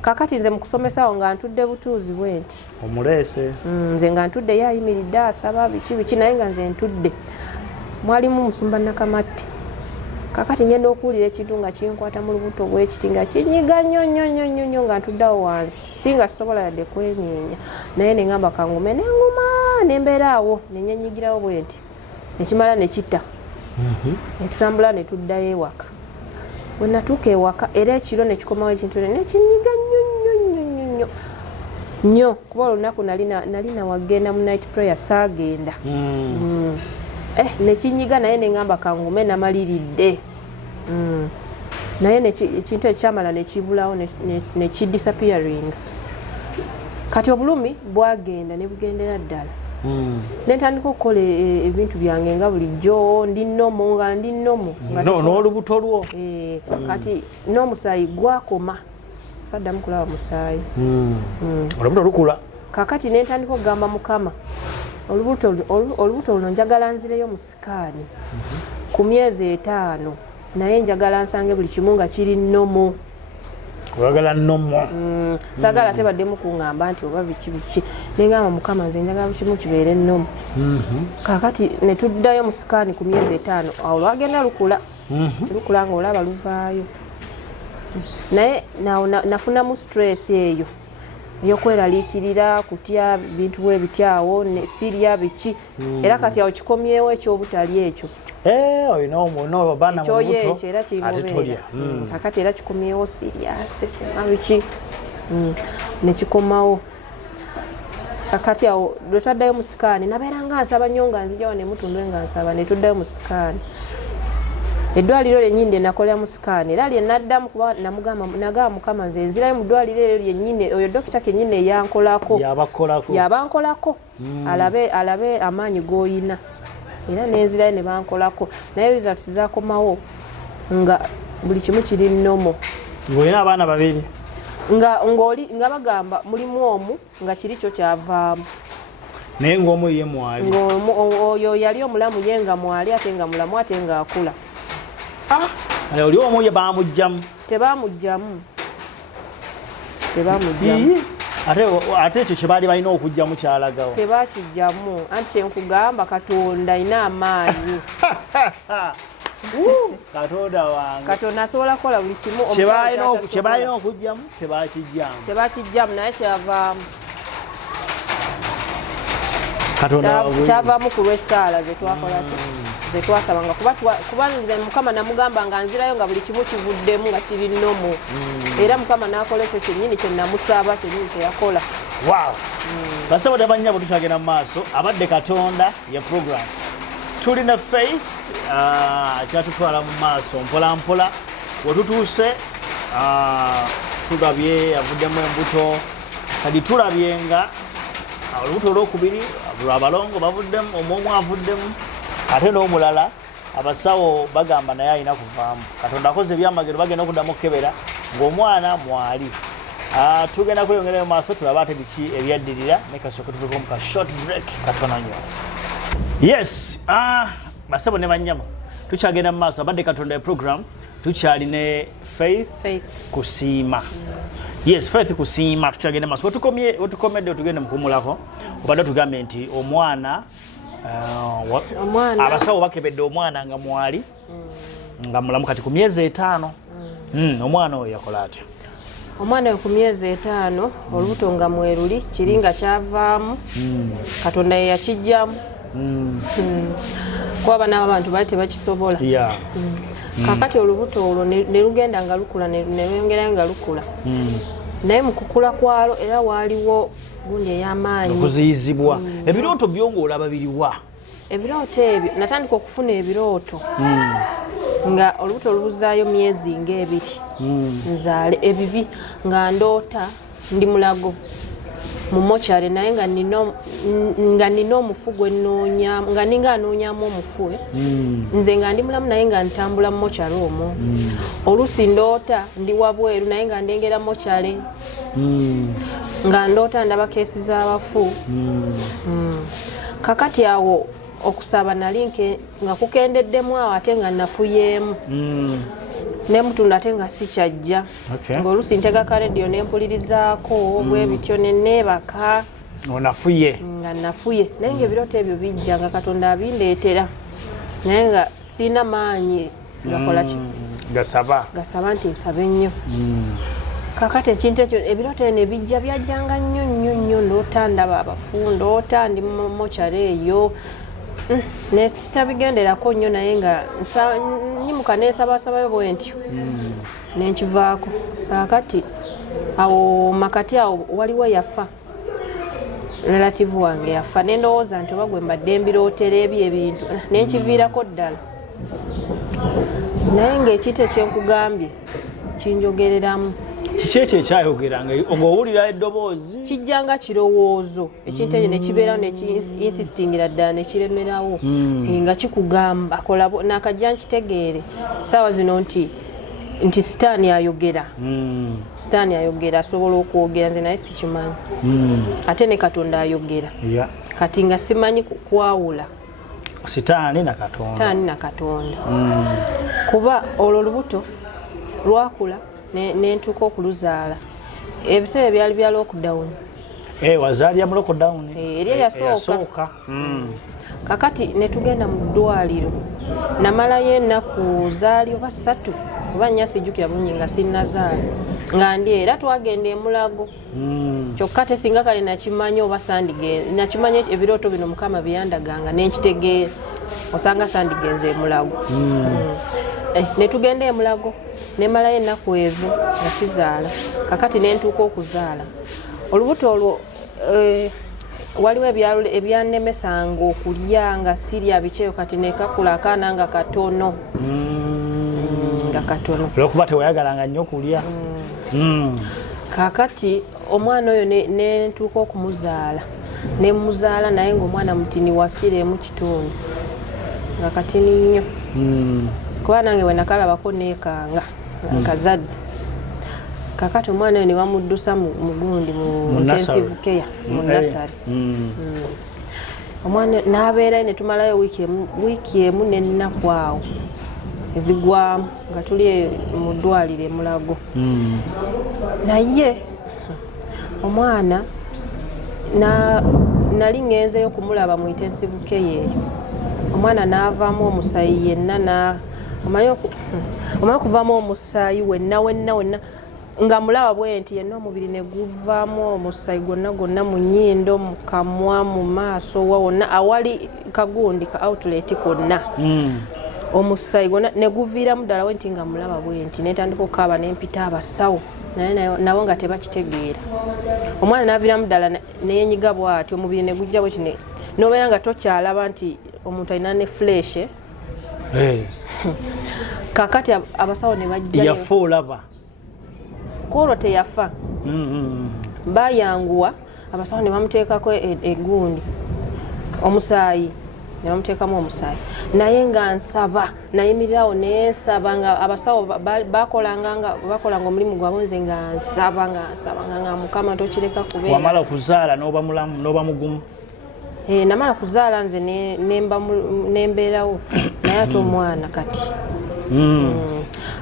kakati nze mu kusomesaawo nga ntudde butuuzi bwe nti omuleese nze nga ntudde ye ayimiridde asaba biki naye nga nze ntudde mwalimu Musumba Nakamatte kakati ngenda okuwulira ekintu nga kinkwata mu lubuto bwekiti nga kinyiga nnyo nga ntuddeawo wansi nga sisobola yadde kwenyeenya naye ne ŋŋamba kangume nenguma nembeera awo nenyenyigirawo bwe nti nekimala ne kitta ne tutambula ne tuddayo ewaka bwe natuuka ewaka era ekiro ne kikomawo ekintu nekinyiga nnyo kuba olunaku nali nawagenda mu night prayer saagenda nekinyiga naye neŋŋamba kangume namaliridde naye ekintu ekyamala nekibulawo nekidisappearing kati obulumi bwagenda ne bugendera ddala nentandika okukola ebintu byange nga bulijjo ndi nnomo n'olubuto lwo kati n'omusaayi gwakoma saddamu kulaba musaayi olubuto lukula kakati nentandika okugamba Mukama olubuto luno njagala nzireyo mu sikaani ku myezi 5 naye njagala nsange buli kimu nga kiri nnomo oyagala nnomo saagala tebaddemu kuŋŋamba nti oba biki nengamba Mukama nze njagala kimu kibeere nnomo kakati ne tuddayo mu sikaani ku myezi 5 awo lwagenda lukula nga olaba luvaayo naye nafunamu stress eyo eyokweraliikirira kutya bintu bwe bityawo sirya biki era kati awo kikomyewo ekyobutali ekyo ekyoyo ekyo era kimubeera kakati era kikomyewo sirya sesema biki nekikomawo kakati awo lwe twaddayo mu sikaani nabeera nga nsaba nnyo nga nzijjawo ne mutundwe nga nsaba ne tuddayo mu sikaani eddwaliro lyennyini nakolera mu sikaani era lye naddamu kuba nagamba Mukama nze nzirayo mu ddwaliro eryo lyennyini oyo dokita kennyini eyankolako yabankolako alabe amaanyi g'oyina era nenzirayo ne bankolako naye results zaakomawo nga buli kimu kiri nnomo ng'olina abaana babiri nga bagamba mulimu omu nga kiri kyo kyavaamu naye ng'omu ye mwali oyo yali omulamu ye nga mwali ate nga mulamu ate nga akula oli omu ye bamugjamu tebamugjamu ate ekyo kye baali balina okugjamu kyalagawo tebakijjamu anti kyenkugamba Katonda alina amaanyi Katonda wange Katonda asobola kukola buli kimu kye balina okugjamu tebakijjamu naye kyavaamu kyavaamu ku lw'essaala zetwakola zetwasabanga kuba nze Mukama namugamba nga nzirayo nga buli kimu kivuddemu nga kiri nnomo era Mukama n'akola ekyo kyennyini kye namusaba kyennyini kye yakola basebo tebannyabo tukyagenda mu maaso abadde Katonda ye program tulina Faith kyatutwala mu maaso mpola mpola wetutuuse tulabye avuddemu embuto kati tulabye nga olubuto olwokubiri abalongo bavuddemu omwomu avuddemu ate n'omulala abasawo bagamba naye alina kuvaamu Katonda akoze ebyamagero bagenda okuddamu okukebera ng'omwana mwali tugenda kweyongerayo mu maaso tulaba ate biki ebyaddirira ne kasooke tuvuko mu ka short break katono nnyo yes basebo ne bannyama tukyagenda mu maaso abadde Katonda ya program tukyali ne Faith Kusiima yes Faith Kusiima tukyagenda mu maaso wetukomedde otugende mukumulako obadde tugambe nti omwana abasawo bakebedde omwana nga mwali nga mulamu kati ku myezi 5 omwana oyo yakola atya omwana we ku myezi 5 olubuto nga mweruli kiringa kyavaamu Katonda ye yakijjamu kuba n'abantu bali tebakisobola kakati olubuto olwo ne lugenda nga lukula ne lwongera nga lukula naye mu kukula kwalo era waaliwo gundi ey'amaanyi okuziyizibwa ebirooto byongoola biriwa ebirooto ebyo natandika okufuna ebirooto nga olubuto olubuzaayo myezi nga 2 nzaale ebibi nga ndoota ndi mulago mu mochare naye nga nina omufu gwe nnoonya nga ninga anoonyamu omufu nze nga ndi mulamu naye nga ntambula mu mochare omwo oluusi ndoota ndi wabweru naye nga ndengera mochare nga ndoota ndaba keesi z'abafu kakati awo okusaba nali nga kukendeddemu awo ate nga nafuyeemu nemutunda ate nga sikyajja ng'oluusi ntega ka rediyo nempulirizaako bwe bityo neneebaka onafuye nga nafuye naye ng'ebirooto ebyo bijja nga Katonda abindeetera naye nga siina maanyi gakola ki gasaba nti nsabe nnyo kakati ekintu ekyo ebirooto ne bijja byajjanga nnyo ndoota ndaba abafu ndoota ndi mu mochare eyo nesitabigenderako nnyo naye nga nyimuka neesabasabayo bwe ntyo nenkivaako kakati awo makati awo waliwo yafa relative wange yafa nendowooza nti oba gwe mbadde mbirootera ebyo ebintu nenkiviirako ddala naye ng'ekintu ekyenkugambye kinjogereramu kiki ekyo ekyayogeranga ng'owulira eddoboozi kijjanga kirowoozo ekintu ekyo ne kibeerawo ne ki-insistingira ddala ne kiremerawo nga kikugamba kola nakajja nkitegeere saawa zino nti sitaani ayogera sitaani ayogera asobola okwogera nze naye sikimanyi ate ne Katonda ayogera kati nga simanyi kwawula sitaani na Katonda kuba olwo lubuto lwakula nentuuka okuluzaala ebiseera byali bya lockdown wazaalira mu lockdown eri yasooka kakati netugenda mu ddwaliro namalayo ennaku zaali oba 3 oba 4 sijjukira bulungi nga sinnazaala nga ndi era twagenda emulago kyokka te singa kale nakimanyi oba sandigenze nakimanyi ebirooto bino Mukama byandaganga nenkitegeera osanga sandigenze emulago netugenda emulago nemalayo ennaku ezo nga sizaala kakati nentuuka okuzaala olubuto olwo waliwo ebyannemesanga okulya nga sirya bikyeyo kati nekakula akaana nga katono olwokuba tewayagalanga nnyo okulya kakati omwana oyo nentuuka okumuzaala nemuzaala naye ngaomwana mutini wakiremu kitundu nga katini nnyo kuba nange bwe nakalabako neekanga nkazadde kakati omwana oyo ne bamuddusa mu gundi mu intensive care mu nasari omwana n'abeerayo ne tumalayo wiiki emu n'ennaku awo ezigwamu nga tuli mu ddwaliro emulago naye omwana nali ngenzeyo kumulaba mu intensive care eyo omwana n'avaamu omusaayi yenna omanyi okuvaamu omusaayi wenna nga mulaba bwe nti yenna omubiri ne guvaamu omusaayi gwonna mu nnyindo mu kamwa mu maaso wonna awali kagundi ka outlet konna omusaayi gwonna ne guviiramu ddala we nti nga mulaba bwe nti netandika okukaaba nempita abasawo naye nabo nga tebakitegeera omwana n'aviiramu ddala neyenyiga bw'ati omubiri ne gujja bwe kine n'obeera nga tokyalaba nti omuntu alina ne flesh kakati abasawo ne bajja yafa olaba kwolwo teyafa bayanguwa abasawo ne bamuteekako egundi omusaayi ne bamuteekamu omusaayi naye nga nsaba nayimirirawo nensaba nga abasawo bakolanga omulimu gwabwe nze nga nsaba nga Mukama tokireka kubeera wamala okuzaala n'oba mulamu n'oba mugumu namala kuzaala nze nembeerawo naye ate omwana kati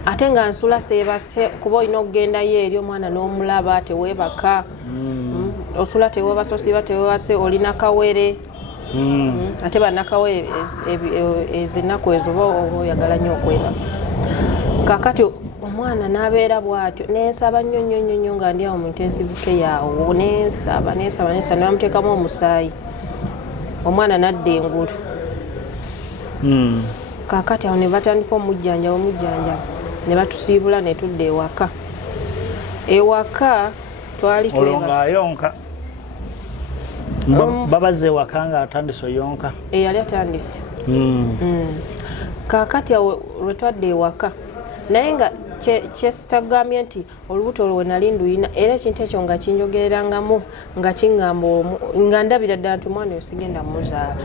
ate nga nsula seebase kuba olina okugendayo eri omwana n'omulaba teweebaka osula teweebase osiiba teweebase olina kawere ate bannakawere ezennaku ezo oba oyagala nnyo okwebaka kakati omwana n'abeera bw'atyo nensaba nnyo nga ndi awo mu intensive care yawo nensaba ne bamuteekamu omusaayi omwana nadda engulu kaakati awo ne batandika omujjanjaba ne batusiibula ne tudda ewaka twali olongayonka babaze ewaka nga atandise oyonka yali atandise kaakati awo lwe twadda ewaka naye nga kyesitagambye nti olubuto olwo nali nduyina era ekintu ekyo nga kinjogererangamu nga kiŋŋamba nga ndabira ddala nti omwana oyo sigenda muzaala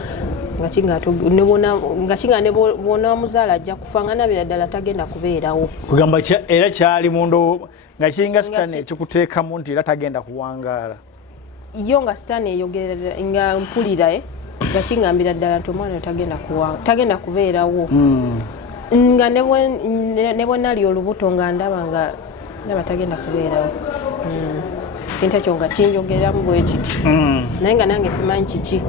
nga kinga ne bwona muzaala ajja kufa nga ndabira ddala tagenda kubeerawo kugamba era kyali mundo nga kiringa sitaani ekikuteekamu nti era tagenda kuwangaala yo nga sitaani eyogerera nga mpulira nga kiŋŋambira ddala nti omwana oyo tagenda kubeerawo nga ne bwe nali olubuto nga ndaba tagenda kubeerawo kintu ekyo nga kinjogereramu bwe kiti naye nga nange simanyi kiki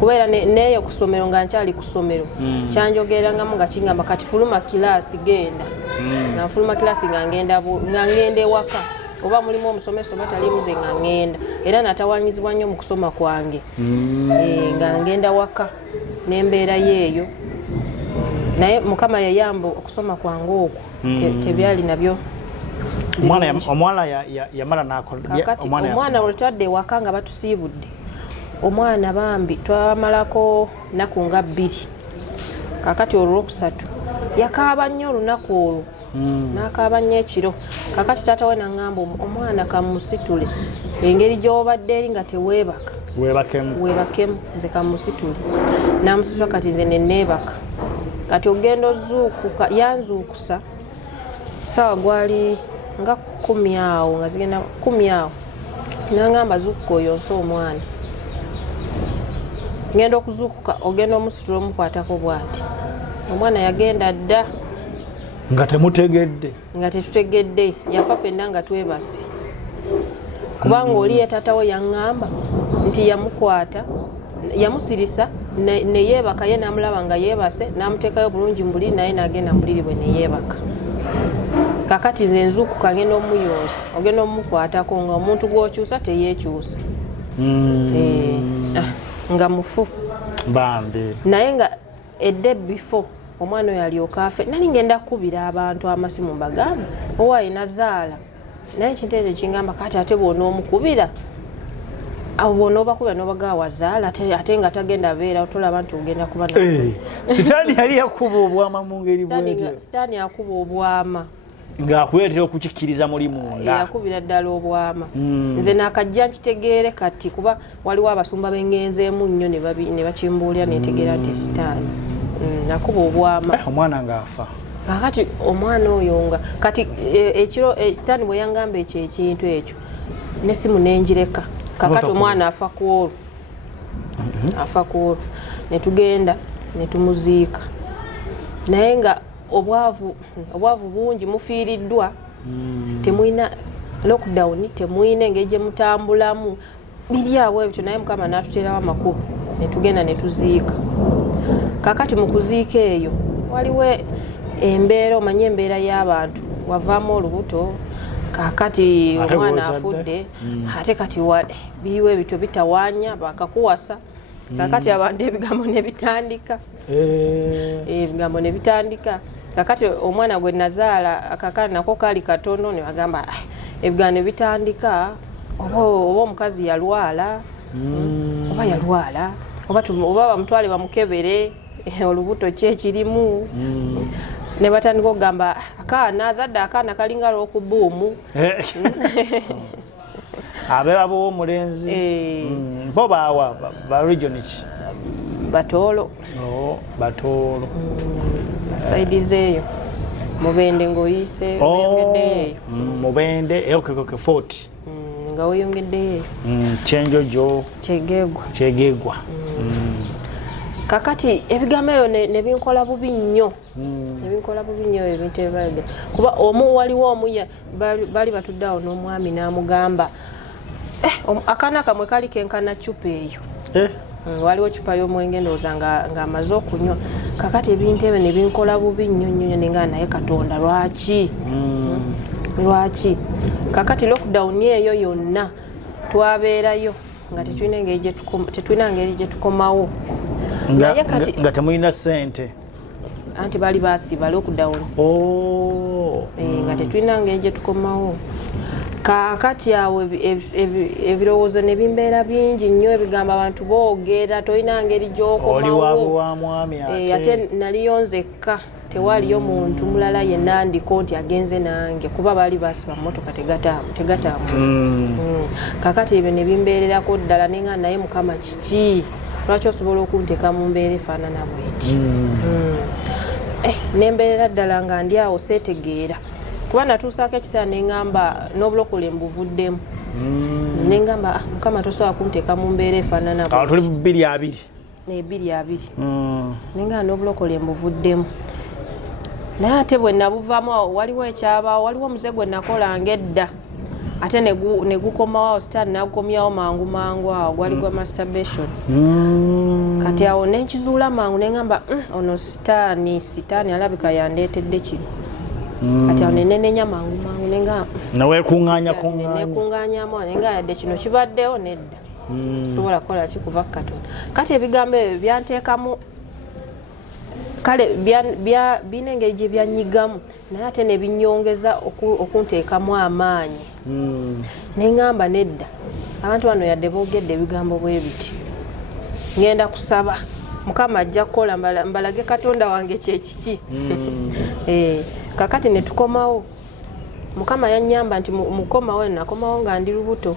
kubeera neeyo ku ssomero nga nkyali ku ssomero kyanjogererangamu nga kiŋŋamba kati fuluma kilaasi genda nga nfuluma kilaasi nga ngenda ewaka oba mulimu omusomesa oba talimuze nga ngenda era natawanyizibwa nnyo mu kusoma kwange nga ngenda waka n'embeerayo eyo naye mukama yayamba okusoma kwange okwo tebyali nabyo omwana yamala omwana olutwadde ewaka nga batusiibudde omwana bambi twamalako nnaku nga 2 kakati olwokusatu yakaaba nnyo olunaku olwo n'akaaba nnyo ekiro kakati taata we naŋŋamba omwana kamusitule engeri gy'obadde eri nga teweebaka weebakemu nze kamusitule namusitula kati nze neneebaka kati ogenda ozuukuka yanzuukusa sawa gwali nga 10 awo nga zigenda 10 awo naŋŋamba zuukuka oyonse omwana ngenda okuzuukuka ogenda omusitula omukwatako bw'ati omwana yagenda dda nga temutegedde nga tetutegedde yafa ffenna nga twebase kubanga oli ye taata we yaŋŋamba nti yamukwata yamusirisa neyeebaka ye namulaba nga yeebase namuteekayo bulungi mu buliri naye nagenda mu buliri bwe neyeebaka kakati nze nzuukuka ngenda omuyonsa ogenda omukwatako nga omuntu gw'okyusa teyeekyusa nga mufu bambi naye nga edde before omwana oyo alyoka afe nali ngenda kukubira abantu amasimu mbagambe owaayi nazaala naye ekintu ekyo kingamba kati ate bw'onoomukubira abo bw'onoobakubira n'obagaba wazaala ate nga tagenda beera tolaba nti ogenda kuba sitaani yali yakuba obwama mu ngeri bwetyo sitaani yakuba obwama ng'akuleetera okukikkiriza muli munda yakubira ddala obwama nze nakajja nkitegeere kati kuba waliwo abasumba bengenzeemu nnyo ne bakimbuulira netegeera nti sitaani nakuba obwama omwana ng'afa kakati omwana oyo nga kati ekiro sitaani bwe yangamba ekyo ekintu ekyo nesimu nenjireka kakati omwana afa ku olwo netugenda netumuziika naye nga obwavu bungi mufiiriddwa temwina lockdown temwina engeri gye mutambulamu biri awo ebyo naye mukama n'atuteerawo amakubo netugenda netuziika kakati mu kuziika eyo waliwo embeera omanye embeera y'abantu wavaamu olubuto kakati omwana afudde ate kati biriwo ebityo bitawaanya bakakuwasa kakati abantu ebigambo ne bitandika kakati omwana gwe nazaala akakala nako kali katono ne bagamba ebigambo ne bitandika oba omukazi yalwala oba bamutwale bamukebere olubuto kyekirimu ne batandika okugamba akaana azadde akaana kalinga lw'okubuumu abeera b'omulenzi bo baawa ba region ki Batoolo Batoolo saidi zeeyo Mubende ngoyise oyongeddeyo Mubende okay 40 nga oyongeddeyo Kyenjojo Kyegegwa kakati ebigambo ebyo ne binkola bubi nnyo ebintu ebyo kuba waliwo omuya bali batuddawo n'omwami n'amugamba akaana kamwe kali kenkana cupa eyo waliwo cupa y'omwenge ndowooza nga amaze okunywa kakati ebintu ebyo ne binkola bubi nnyo nenga naye Katonda lwaki lwaki kakati lockdown eyo yonna twabeerayo nga tetulina ngeri gye tukomawo nga temulina ssente anti bali basiba lockdown nga tetulina ngeri gye tukomawo kakati awo ebirowoozo ne bimbeera bingi nnyo ebigamba abantu boogera tolina ngeri gy'okomawo ate naliyo nzekka tewaliyo muntu mulala yenna ndiko nti agenze nange kuba bali basiba mmotoka tegatambula kakati ebyo ne bimbeererako ddala nenga naye Mukama kiki lwaki osobola okunteeka mu mbeera efaanana bweti nembeerera ddala nga ndi awo seetegeera kuba natuusaako ekiseera neŋŋamba n'obulokole mbuvuddemu neŋŋamba Mukama tosobola kunteeka mu mbeera efaanana bweti tuli 2-2 nenga n'obulokole mbuvuddemu naye ate bwe nabuvaamu awo waliwo ekyabaawo waliwo omuze gwe nakolanga edda ate ne gukomawo sitaani nagukomyawo mangu awo gwali gwa masturbation kati awo nenkizuula mangu neŋŋamba ono sitaani alabika yandeetedde kino kati awo nenenenya mangu nenga nekuŋŋaanyamu nenga yadde kino kibaddewo nedda sobola kukola ki kuva Katonda kati ebigambo ebyo byanteekamu kale bina engeri gye byanyigamu naye ate ne binyongeza okunteekamu amaanyi neŋŋamba nedda abantu bano yadde boogedde ebigambo bwe biti ngenda kusaba Mukama ajja kukola mbalage Katonda wange kyekiki kakati ne tukomawo Mukama yannyamba nti mukomawo nakomawo nga ndi lubuto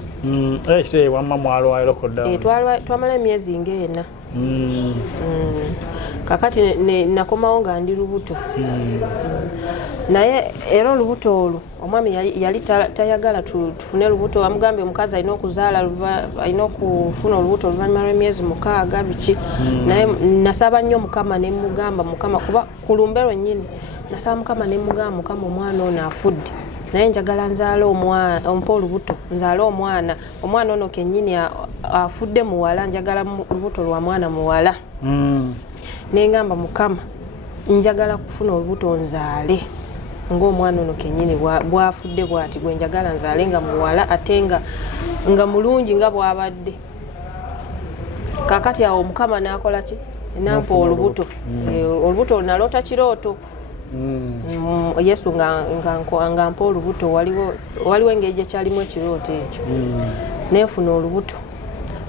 wamma mwalwayo lockdown twamala emyezi ng'ena kakati nakomawo nga ndi lubuto naye era olubuto olwo omwami yali tayagala tufune lubuto amugambye omukazi alina okuzaala alina okufuna olubuto oluvannyuma lw'emyezi 6 biki naye nasaba nnyo Mukama ne mugamba Mukama kuba ku lumbe lwennyini nasaba Mukama ne mugamba Mukama omwana ono afudde naye njagala nzaala ompa olubuto nzaala omwana ono kennyini afudde muwala njagala olubuto lwa mwana muwala nengamba Mukama njagala kufuna olubuto nzaale ng'omwana ono kennyini bwafudde bwati gwe njagala nzaale nga muwala ate nga mulungi nga bwabadde kakati awo Mukama n'akola ki nampa olubuto olubuto nalota kirooto Yesu nga mpa olubuto waliwo engeri gye kyalimu ekirooto ekyo nenfuna olubuto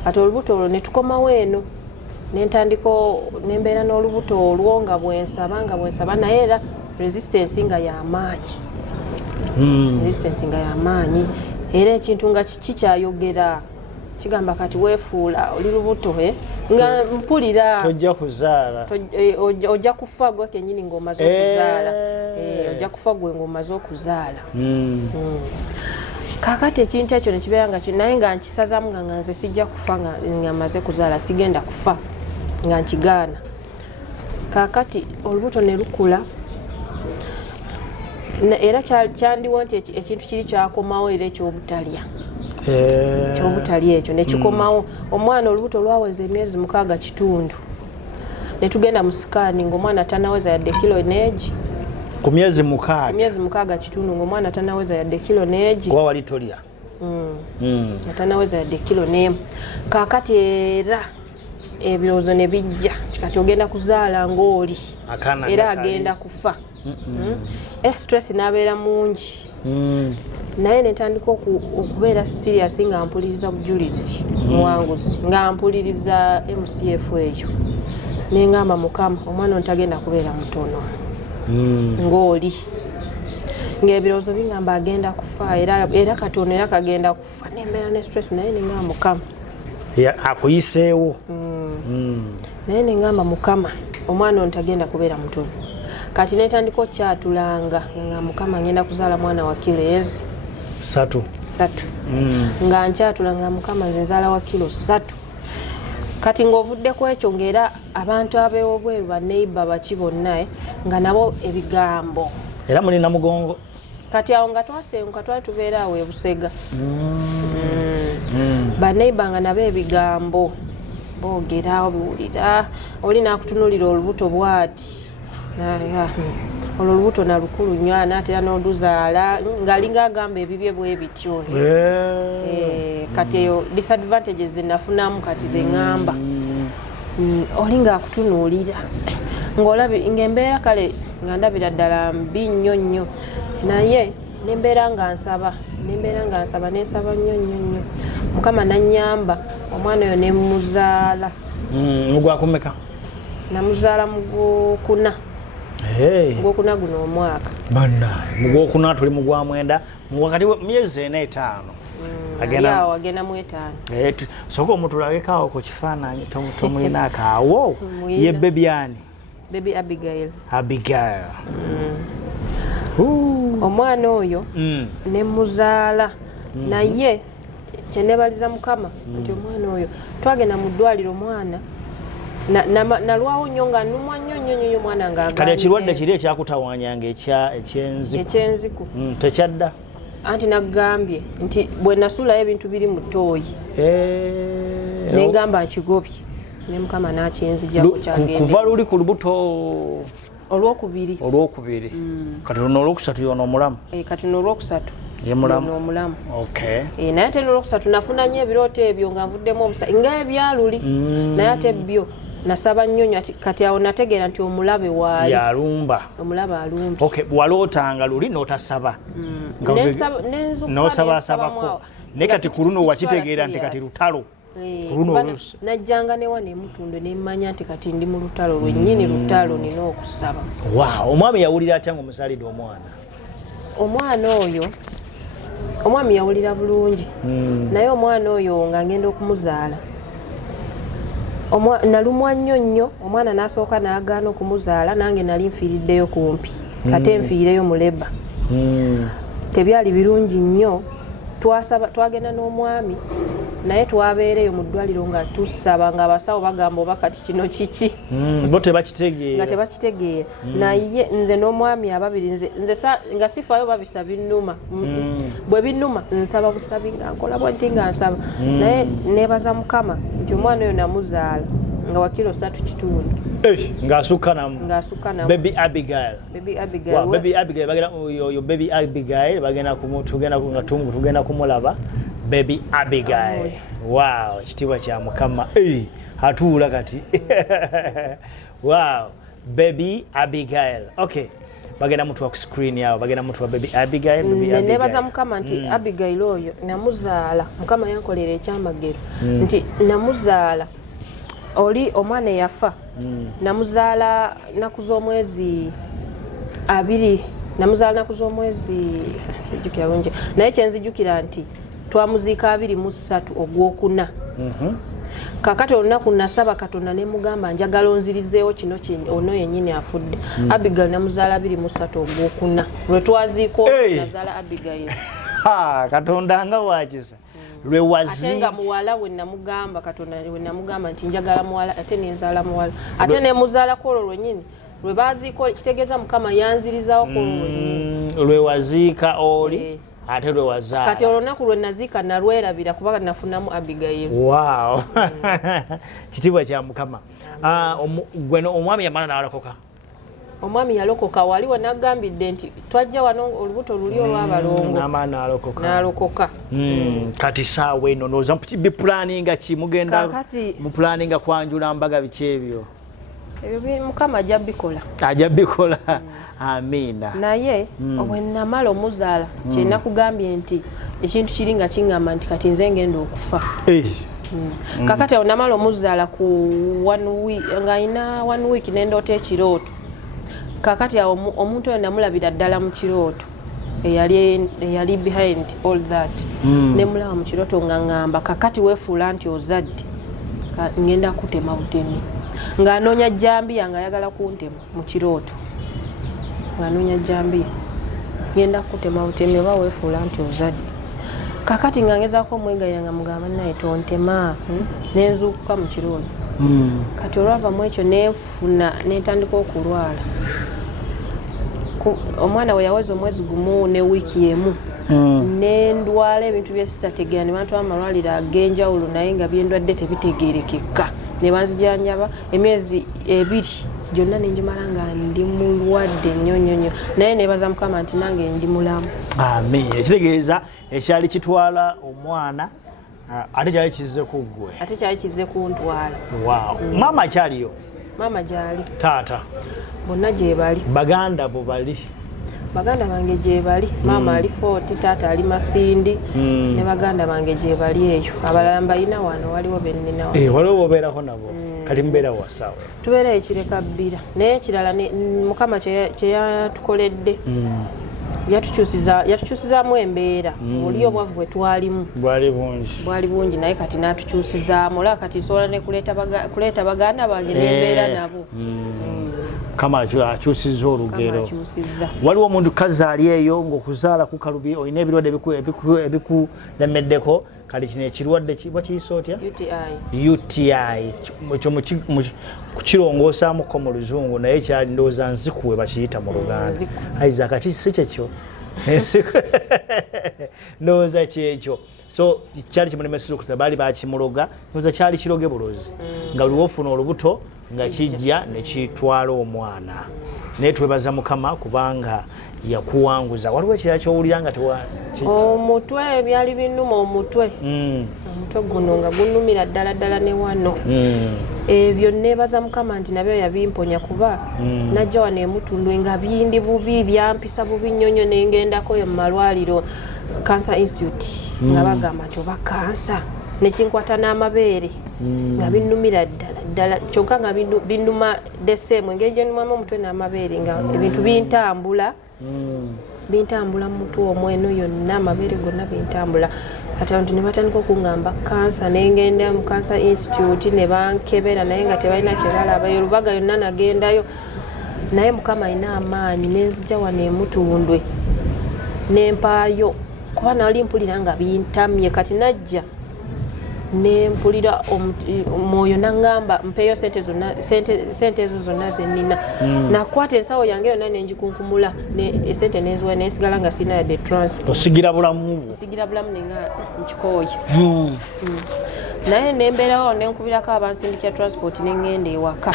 ate olubuto olwo ne tukomawo eno nentandika nembeera n'olubuto olwo nga bwensaba naye era resistance nga y'amaanyi era ekintu nga kikyayogera kigamba kati weefuula oli lubuto nga mpulira tojja kuzaala ojja kufa gwe kennyini ng'omaze okuzaala ojja kufa gwe ng'omaze okuzaala kakati ekintu ekyo nekibeera nga naye nga nkisazaamu nga nze sijja kufa nga maze kuzaala sigenda kufa nga nkigaana kakati olubuto ne lukula era kyandiwo nti ekintu kiri kyakomawo era ekyobutalya ekyo nekikomawo omwana olubuto lwaweza emyezi 6 kitundu netugenda mu sikaani ng'omwana tanaweza yadde kilo neegi ku myezi 6 kitundu ng'omwana tanaweza yadde kilo neegi kuba wali tolya tanaweza yadde kilo n'emu kakati era ebirowoozo ne bijja kati ogenda kuzaala ng'oli era agenda kufa stress n'abeera mungi naye netandika okubeera serious nga mpuliriza bujulizi muwanguzi nga mpuliriza MCF eyo nengamba Mukama omwana ontagenda kubeera mutono ng'oli ng'ebirowoozo bingamba agenda kufa era katono era kagenda kufa nembeera ne stress naye nengamba Mukama akuyiseewo naye nengamba Mukama omwana ontagenda kubeera mutono kati netandika okyatulanga nga Mukama ngenda kuzaala mwana wa kilo 3 nga nkyatulanga Mukama nze nzaala wa kilo 3 kati ng'ovudde ku ekyo ng'era abantu abeewobweru baneiba baki bonna nga nabo ebigambo era mulina mugongo kati awo nga twasenguka twali tubeera awo ebusega baneiba nga nabo ebigambo boogera biwulira oli nakutunulira olubuto bwati olwo olubuto nalukulu nnyo anaatera n'oluzaala ng'alinga agamba ebibye bwe bityo kati eyo disadvantages zenafunamu kati ze ŋŋamba oli ng'akutunuulira ng'embeera kale nga ndabira ddala mbi nnyo nnyo naye nembeera nga nsaba nensaba nnyo Mukama nannyamba omwana oyo nemuzaala mugwakumeka namuzaala mu Gwokuna Gwokuna guno omwaka banna mu Gwokuna tuli mu Gwamwenda mu wakati myezi 4 5 agenda mu 5 soka omutulabekaawo ku kifaananyi tomulinaako awo ye bebyani Baby Abigail omwana oyo nemuzaala naye kyenebaliza Mukama nti omwana oyo twagenda mu ddwaliro omwana nalwawo nnyo nga nnumwa nnyo omwana nga kale ekirwadde kiri ekyakutawanyanga ekyenziku tekyadda anti nagambye nti bwe nasuulayo ebintu biri mu ttooyi negamba nkigobye ne Mukama nakyenzijjako kyagenda kuva luli ku lubuto olwokubiri kati luno olwokusatu yono omulamu kati n'olwokusatu ye mulamu omulamu naye ate n'olwokusatu nafuna nnyo ebirooto ebyo nga nvuddemu omusaayi ng'ebyaluli naye ate byo nasaba nnyo kati awo nategeera nti omulabe waali omulabe alumbye walootanga luli n'otasaba n'osabasabako naye kati ku luno wakitegeera nti kati lutalo najjanga newa nemutundwe nemmanya nti kati ndi mu lutalo lwennyini lutalo nina okusaba omwami yawulira atya nga omusalidde omwana oyo omwami yawulira bulungi naye omwana oyo nga ngenda okumuzaala nalumwa nnyo omwana n'asooka n'agaana okumuzaala nange nali nfiiriddeyo kumpi kate nfiireyo mu leba tebyali birungi nnyo twagenda n'omwami naye twabeereyo mu ddwaliro nga tusaba nga abasawo bagamba oba kati kino kiki bo tebakitegeera naye nze n'omwami ababiri nze nga sifaayo babisa binnuma bwe binnuma nsaba busabi nga nkola bwenti nga nsaba naye neebaza Mukama nti omwana oyo namuzaala nga wa kilo 3.5 ng'asukka namu Baby Abigail tugenda kumulaba Baby Abigail ekitiibwa kya Mukama atuula kati Baby Abigail bagenda mutuwa ku screen yawo bagenda mutuwa Baby Abigail nebaza Mukama nti Abigail oyo namuzaala Mukama yankolera ekyamagero nti namuzaala oli omwana yafa namuzaala naku z'omwezi 2 namuzaala naku z'omwezi sijjukira bulungi naye kyenzijjukira nti twamuziika 23 Ogwokuna kakati olunaku nasaba Katonda ne mugamba njagala onzirizeewo kino ono yennyini afudde Abigail namuzaala 23 Ogwokuna lwe twaziika nazaala Abigail Katonda nga wakisa ate nga muwala we namugamba Katonda we namugamba nti njagala muwala ate nenzaala muwala ate ne muzaala kwolwo lwennyini lwe baziika kitegeeza Mukama yanzirizaawo kwolwo lwennyini lwe waziika oli ate lwe wazaala kati olunaku lwe naziika nalwerabira kuba nafunamu Abigail kitiibwa kya Mukama gweno omwami yamala n'alokoka omwami yalokoka waliwo nagambidde nti twajja wano olubuto luli olw'abalongo n'alokoka kati saawa eno nooza bipulaninga ki mugenda mupulaninga kwanjula mbaga biki ebyo Mukama ajja bikola amiina naye bwe namala omuzaala kyenakugambye nti ekintu kiri nga kiŋŋamba nti kati nze ngenda okufa kakati awo namala omuzaala ku 1 week nga alina 1 week nendoota ekirooto kakati awo omuntu oyo namulabira ddala mu kirooto eyali behind all that nemulaba mu kirooto nga ŋŋamba kakati weefuula nti ozadde ngenda kutema butemi ng'anoonya jjambiya nga ayagala kuntema mu kirooto ng'anoonya jjambiya ngenda kutema butemi oba weefuula nti ozadde kakati nga ngezaako omwegayira nga mugamba naye tontema nenzuukuka mu kirooto kati olwava mu ekyo neefuna netandika okulwala omwana we yaweza omwezi gumu ne wiiki emu nendwala ebintu bye sitategeera ne bantu amalwaliro ag'enjawulo naye nga byendwadde tebitegeerekeka ne banzijanjaba emyezi 2 gyonna nenjimala nga ndi mulwadde nnyo naye nebaza Mukama nti nange ndi mulamu. Amen. Ekitegeeza ekyali kitwala omwana ate kyali kizze ku ggwe. Ate kyali kizze kuntwala. Wow. Mama kyaliyo? Mama gyali. Taata? Bonna gye bali. Baganda bo bali? Baganda bange gye bali. Mama ali Fort, taata ali Masindi ne baganda bange gye bali eyo. Abalala mbalina wano waliwo bennina wano. Waliwo obeerako nabo? Kati mbeera wasawa? Tubeera ekireka bbira naye ekirala Mukama kye yatukoledde yatukyusizaamu embeera. Oli obwavu bwe twalimu bwali bungi naye kati n'atukyusizaamu. Olaba kati nsobola ne kuleeta baganda bange n'embeera nabo. Kama akyusizza olugero. Waliwo omuntu kazaali eyo ng'okuzaala kukalubi olina ebirwadde ebikulemeddeko kati kino ekirwadde bakiyisa otya? UTI. Ekyo kukirongoosamuko mu Luzungu naye kyali ndowooza nzikuwe bakiyita mu Luganda. Isaac si kyekyo? Ndowooza kyekyo. So kyali kimulemeseza okuta baali bakimuloga ndowooza kyali kiroge bulozi nga buli wofuna olubuto nga kijja ne kitwala omwana. Naye twebaza Mukama kubanga yakuwanguza. Waliwo ekirala ky'owulira nga omutwe byali binnuma omutwe guno nga gunnumira ddala ne wano. Ebyo neebaza Mukama nti nabyo yabimponya kuba najja wano emutundwe nga bindi bubi byampisa bubi nnyo nengendako eyo mu malwaliro Cancer Institute nga bagamba nti oba kansa nekinkwata n'amabeere nga binnumira ddala kyokka nga binnuma deseemu engeri gye nnumamu omutwe n'amabeere nga ebintu bintambula mu mutwe omweno yonna amabeere gonna bintambula. Kati abantu ne batandika okungamba kansa nengenda mu Cancer Institute ne bankebera naye nga tebalina kye balaba. Lubaga yonna nagendayo naye Mukama alina amaanyi nenzija wano emutundwe nempaayo kuba nali mpulira nga bintamye. Kati najja nempulira omwoyo nangamba mpeeyo sente ezo zonna zenina. Nakwata ensawo yange yonna nengikunkumula esente nenziwa nensigala nga sina yadde transport. Osigira bulamu nenga nkikooye. Naye nembeerawo nenkubirako abansindikira transport nengenda ewaka.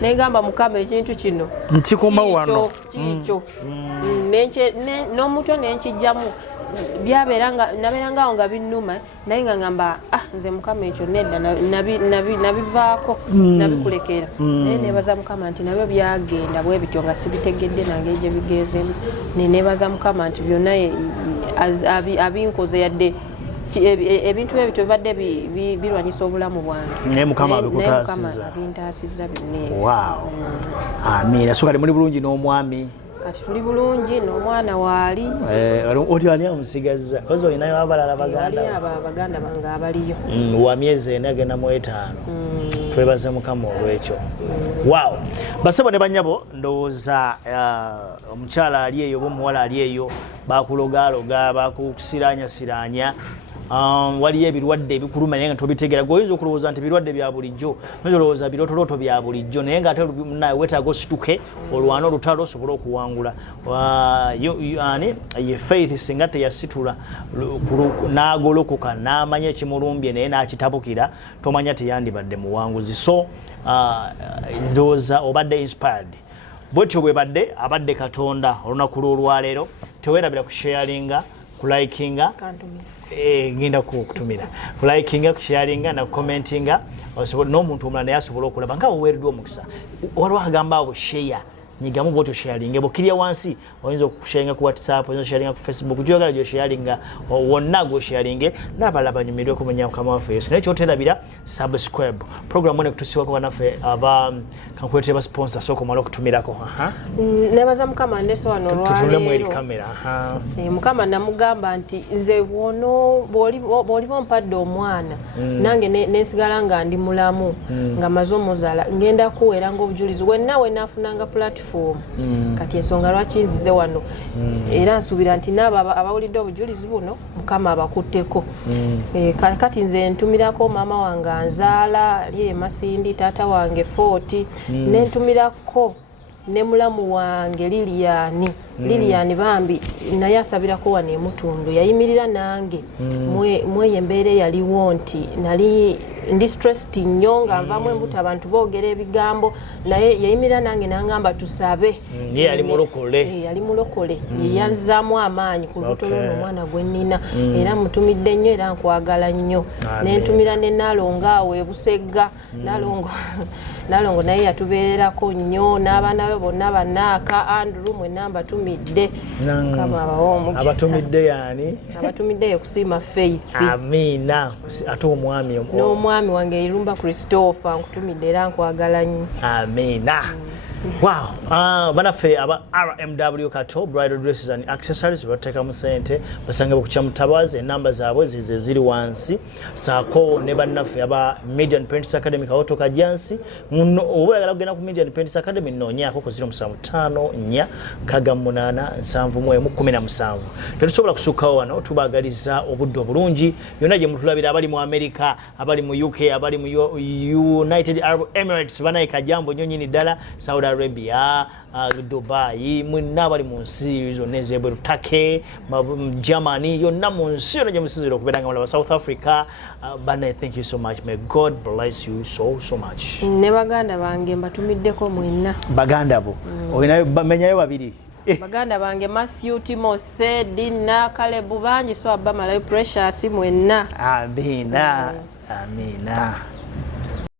Negamba Mukama ekintu kino nkikoma wano kikyo n'omutwe nenkijjamu nabeerangawo nga binnuma naye nga ngamba nze Mukama ekyo nedda nabivaako nabikulekera. Naye neebaza Mukama nti nabyo byagenda bwe bityo nga sibitegedde nange gye bigezeemu. Neebaza Mukama nti byonna abinkoze yadde ebintu ebyo bibadde birwanyisa obulamu bwange. Naye Mukama abintaasizza byonna. Wow. Amiina. So kati muli bulungi n'omwami? Kati tuli bulungi n'omwana waali. Oli ani amusigazza? Kozi olinayo abalala baganda? Baganda bange abaliyo. Wa myezi ena agenda mu 5. Twebaze Mukama olw'ekyo. Wow. Basebo ne bannyabo ndowooza omukyala ali eyo oba omuwala ali eyo bakulogaloga bakusiranyasiranya. Waliyo ebirwadde ebikuluma naye nga tobitegeera. Oyinza okulowooza nti ebirwadde bya bulijjo, oyinza olowooza birotoloto bya bulijjo naye nga ate nawe weetaaga osituke olwana olutalo osobole okuwangula. Ye Faith singa teyasitula n'agolokoka n'amanya ekimulumbye naye n'akitabukira tomanya teyandibadde muwanguzi. So ndowooza obadde inspired. Bwetyo bwe badde abadde Katonda olunaku lw'olwaleero teweerabira kusharinga kulikinga ngenda kukutumira kulikinga kusharinga na commentinga n'omuntu omulala naye asobola okulaba nga weereddwa omukisa. Waliwo agamba abo share nyigamu bwotyo sharinga bokirya wansi oyinza okusharinga ku WhatsApp oyinza okusharinga ku Facebook gyogala gyo sharinga wonna go sharinge n'abalala banyumirwe kumenya Mukama waffe Yesu. Naye kyoterabira subscribe program one kutusiwako banaffe aba kankuletera ba sponsor soko mala okutumirako. Nebaza Mukama ndeso wano olwaleero tutulemu eri kamera. Mukama namugamba nti nze wono bw'oliba ompadde omwana nange nensigala nga ndi mulamu nga maze omuzaala ngenda kuweera ng'obujulizi wenna naafunanga platform. Kati ensonga lwaki nzize wano era nsuubira nti naabo abawulidde obujulizi buno Mukama abakutteko. Kati nze ntumirako maama wange anzaala liye Masindi, taata wange Fort, nentumirako ne mulamu wange Liliani. Lilian Bambi naye asabirako wano emutundu yayimirira nange mwe embeera yaliwo nti nali ndi stressed nnyo nga nvamu embuto abantu boogera ebigambo naye yayimirira nange nangamba tusabe ye yali mulokole yali mulokole yanzaamu amaanyi ku lubuto lw'ono omwana gwe nnina era mutumidde nnyo era nkwagala nnyo nentumira ne Nalongo awo ebusegga Nalongo naye yatubeererako nnyo n'abaana be bonna banaaka Andrew mwenna mbatumidde kama abawo omukisa abatumidde yani abatumidde kusiima Faith amina ate omwami n'omwami wange Irumba Christopher nkutumidde era nkwagala nnyo amina. Wow, banaffe aba RMW Kato Bridal Dresses and Accessories bateka mu sente basanga ku Kyamutabazi enamba zaabwe zize ziri wansi saako ne banaffe aba Media and Print Academy Kawoto Kajansi muno obwagala kugenda ku Media and Print Academy nonyako ku 075 kaga 8 tetusobola kusukawo wano tubagaliza obudde obulungi yonna gye mutulabira abali mu America abali mu UK abali mu United Arab Emirates banaika jambo nyonyini dala Saudi Arabia, Dubai, mwenna bali mu nsi zonna ez'ebweru Turkey, Germany, yonna mu nsi yonna gye musizira okubeera nga South Africa. Bana, thank you so much. May God bless you so much. Ne baganda bange mbatumiddeko mwenna. Baganda bo. Olinayo bamenyayo babiri. Baganda bange Matthew, Timothy, Dina, Caleb bangi so abamalayo Precious mwenna. Amina. Amina.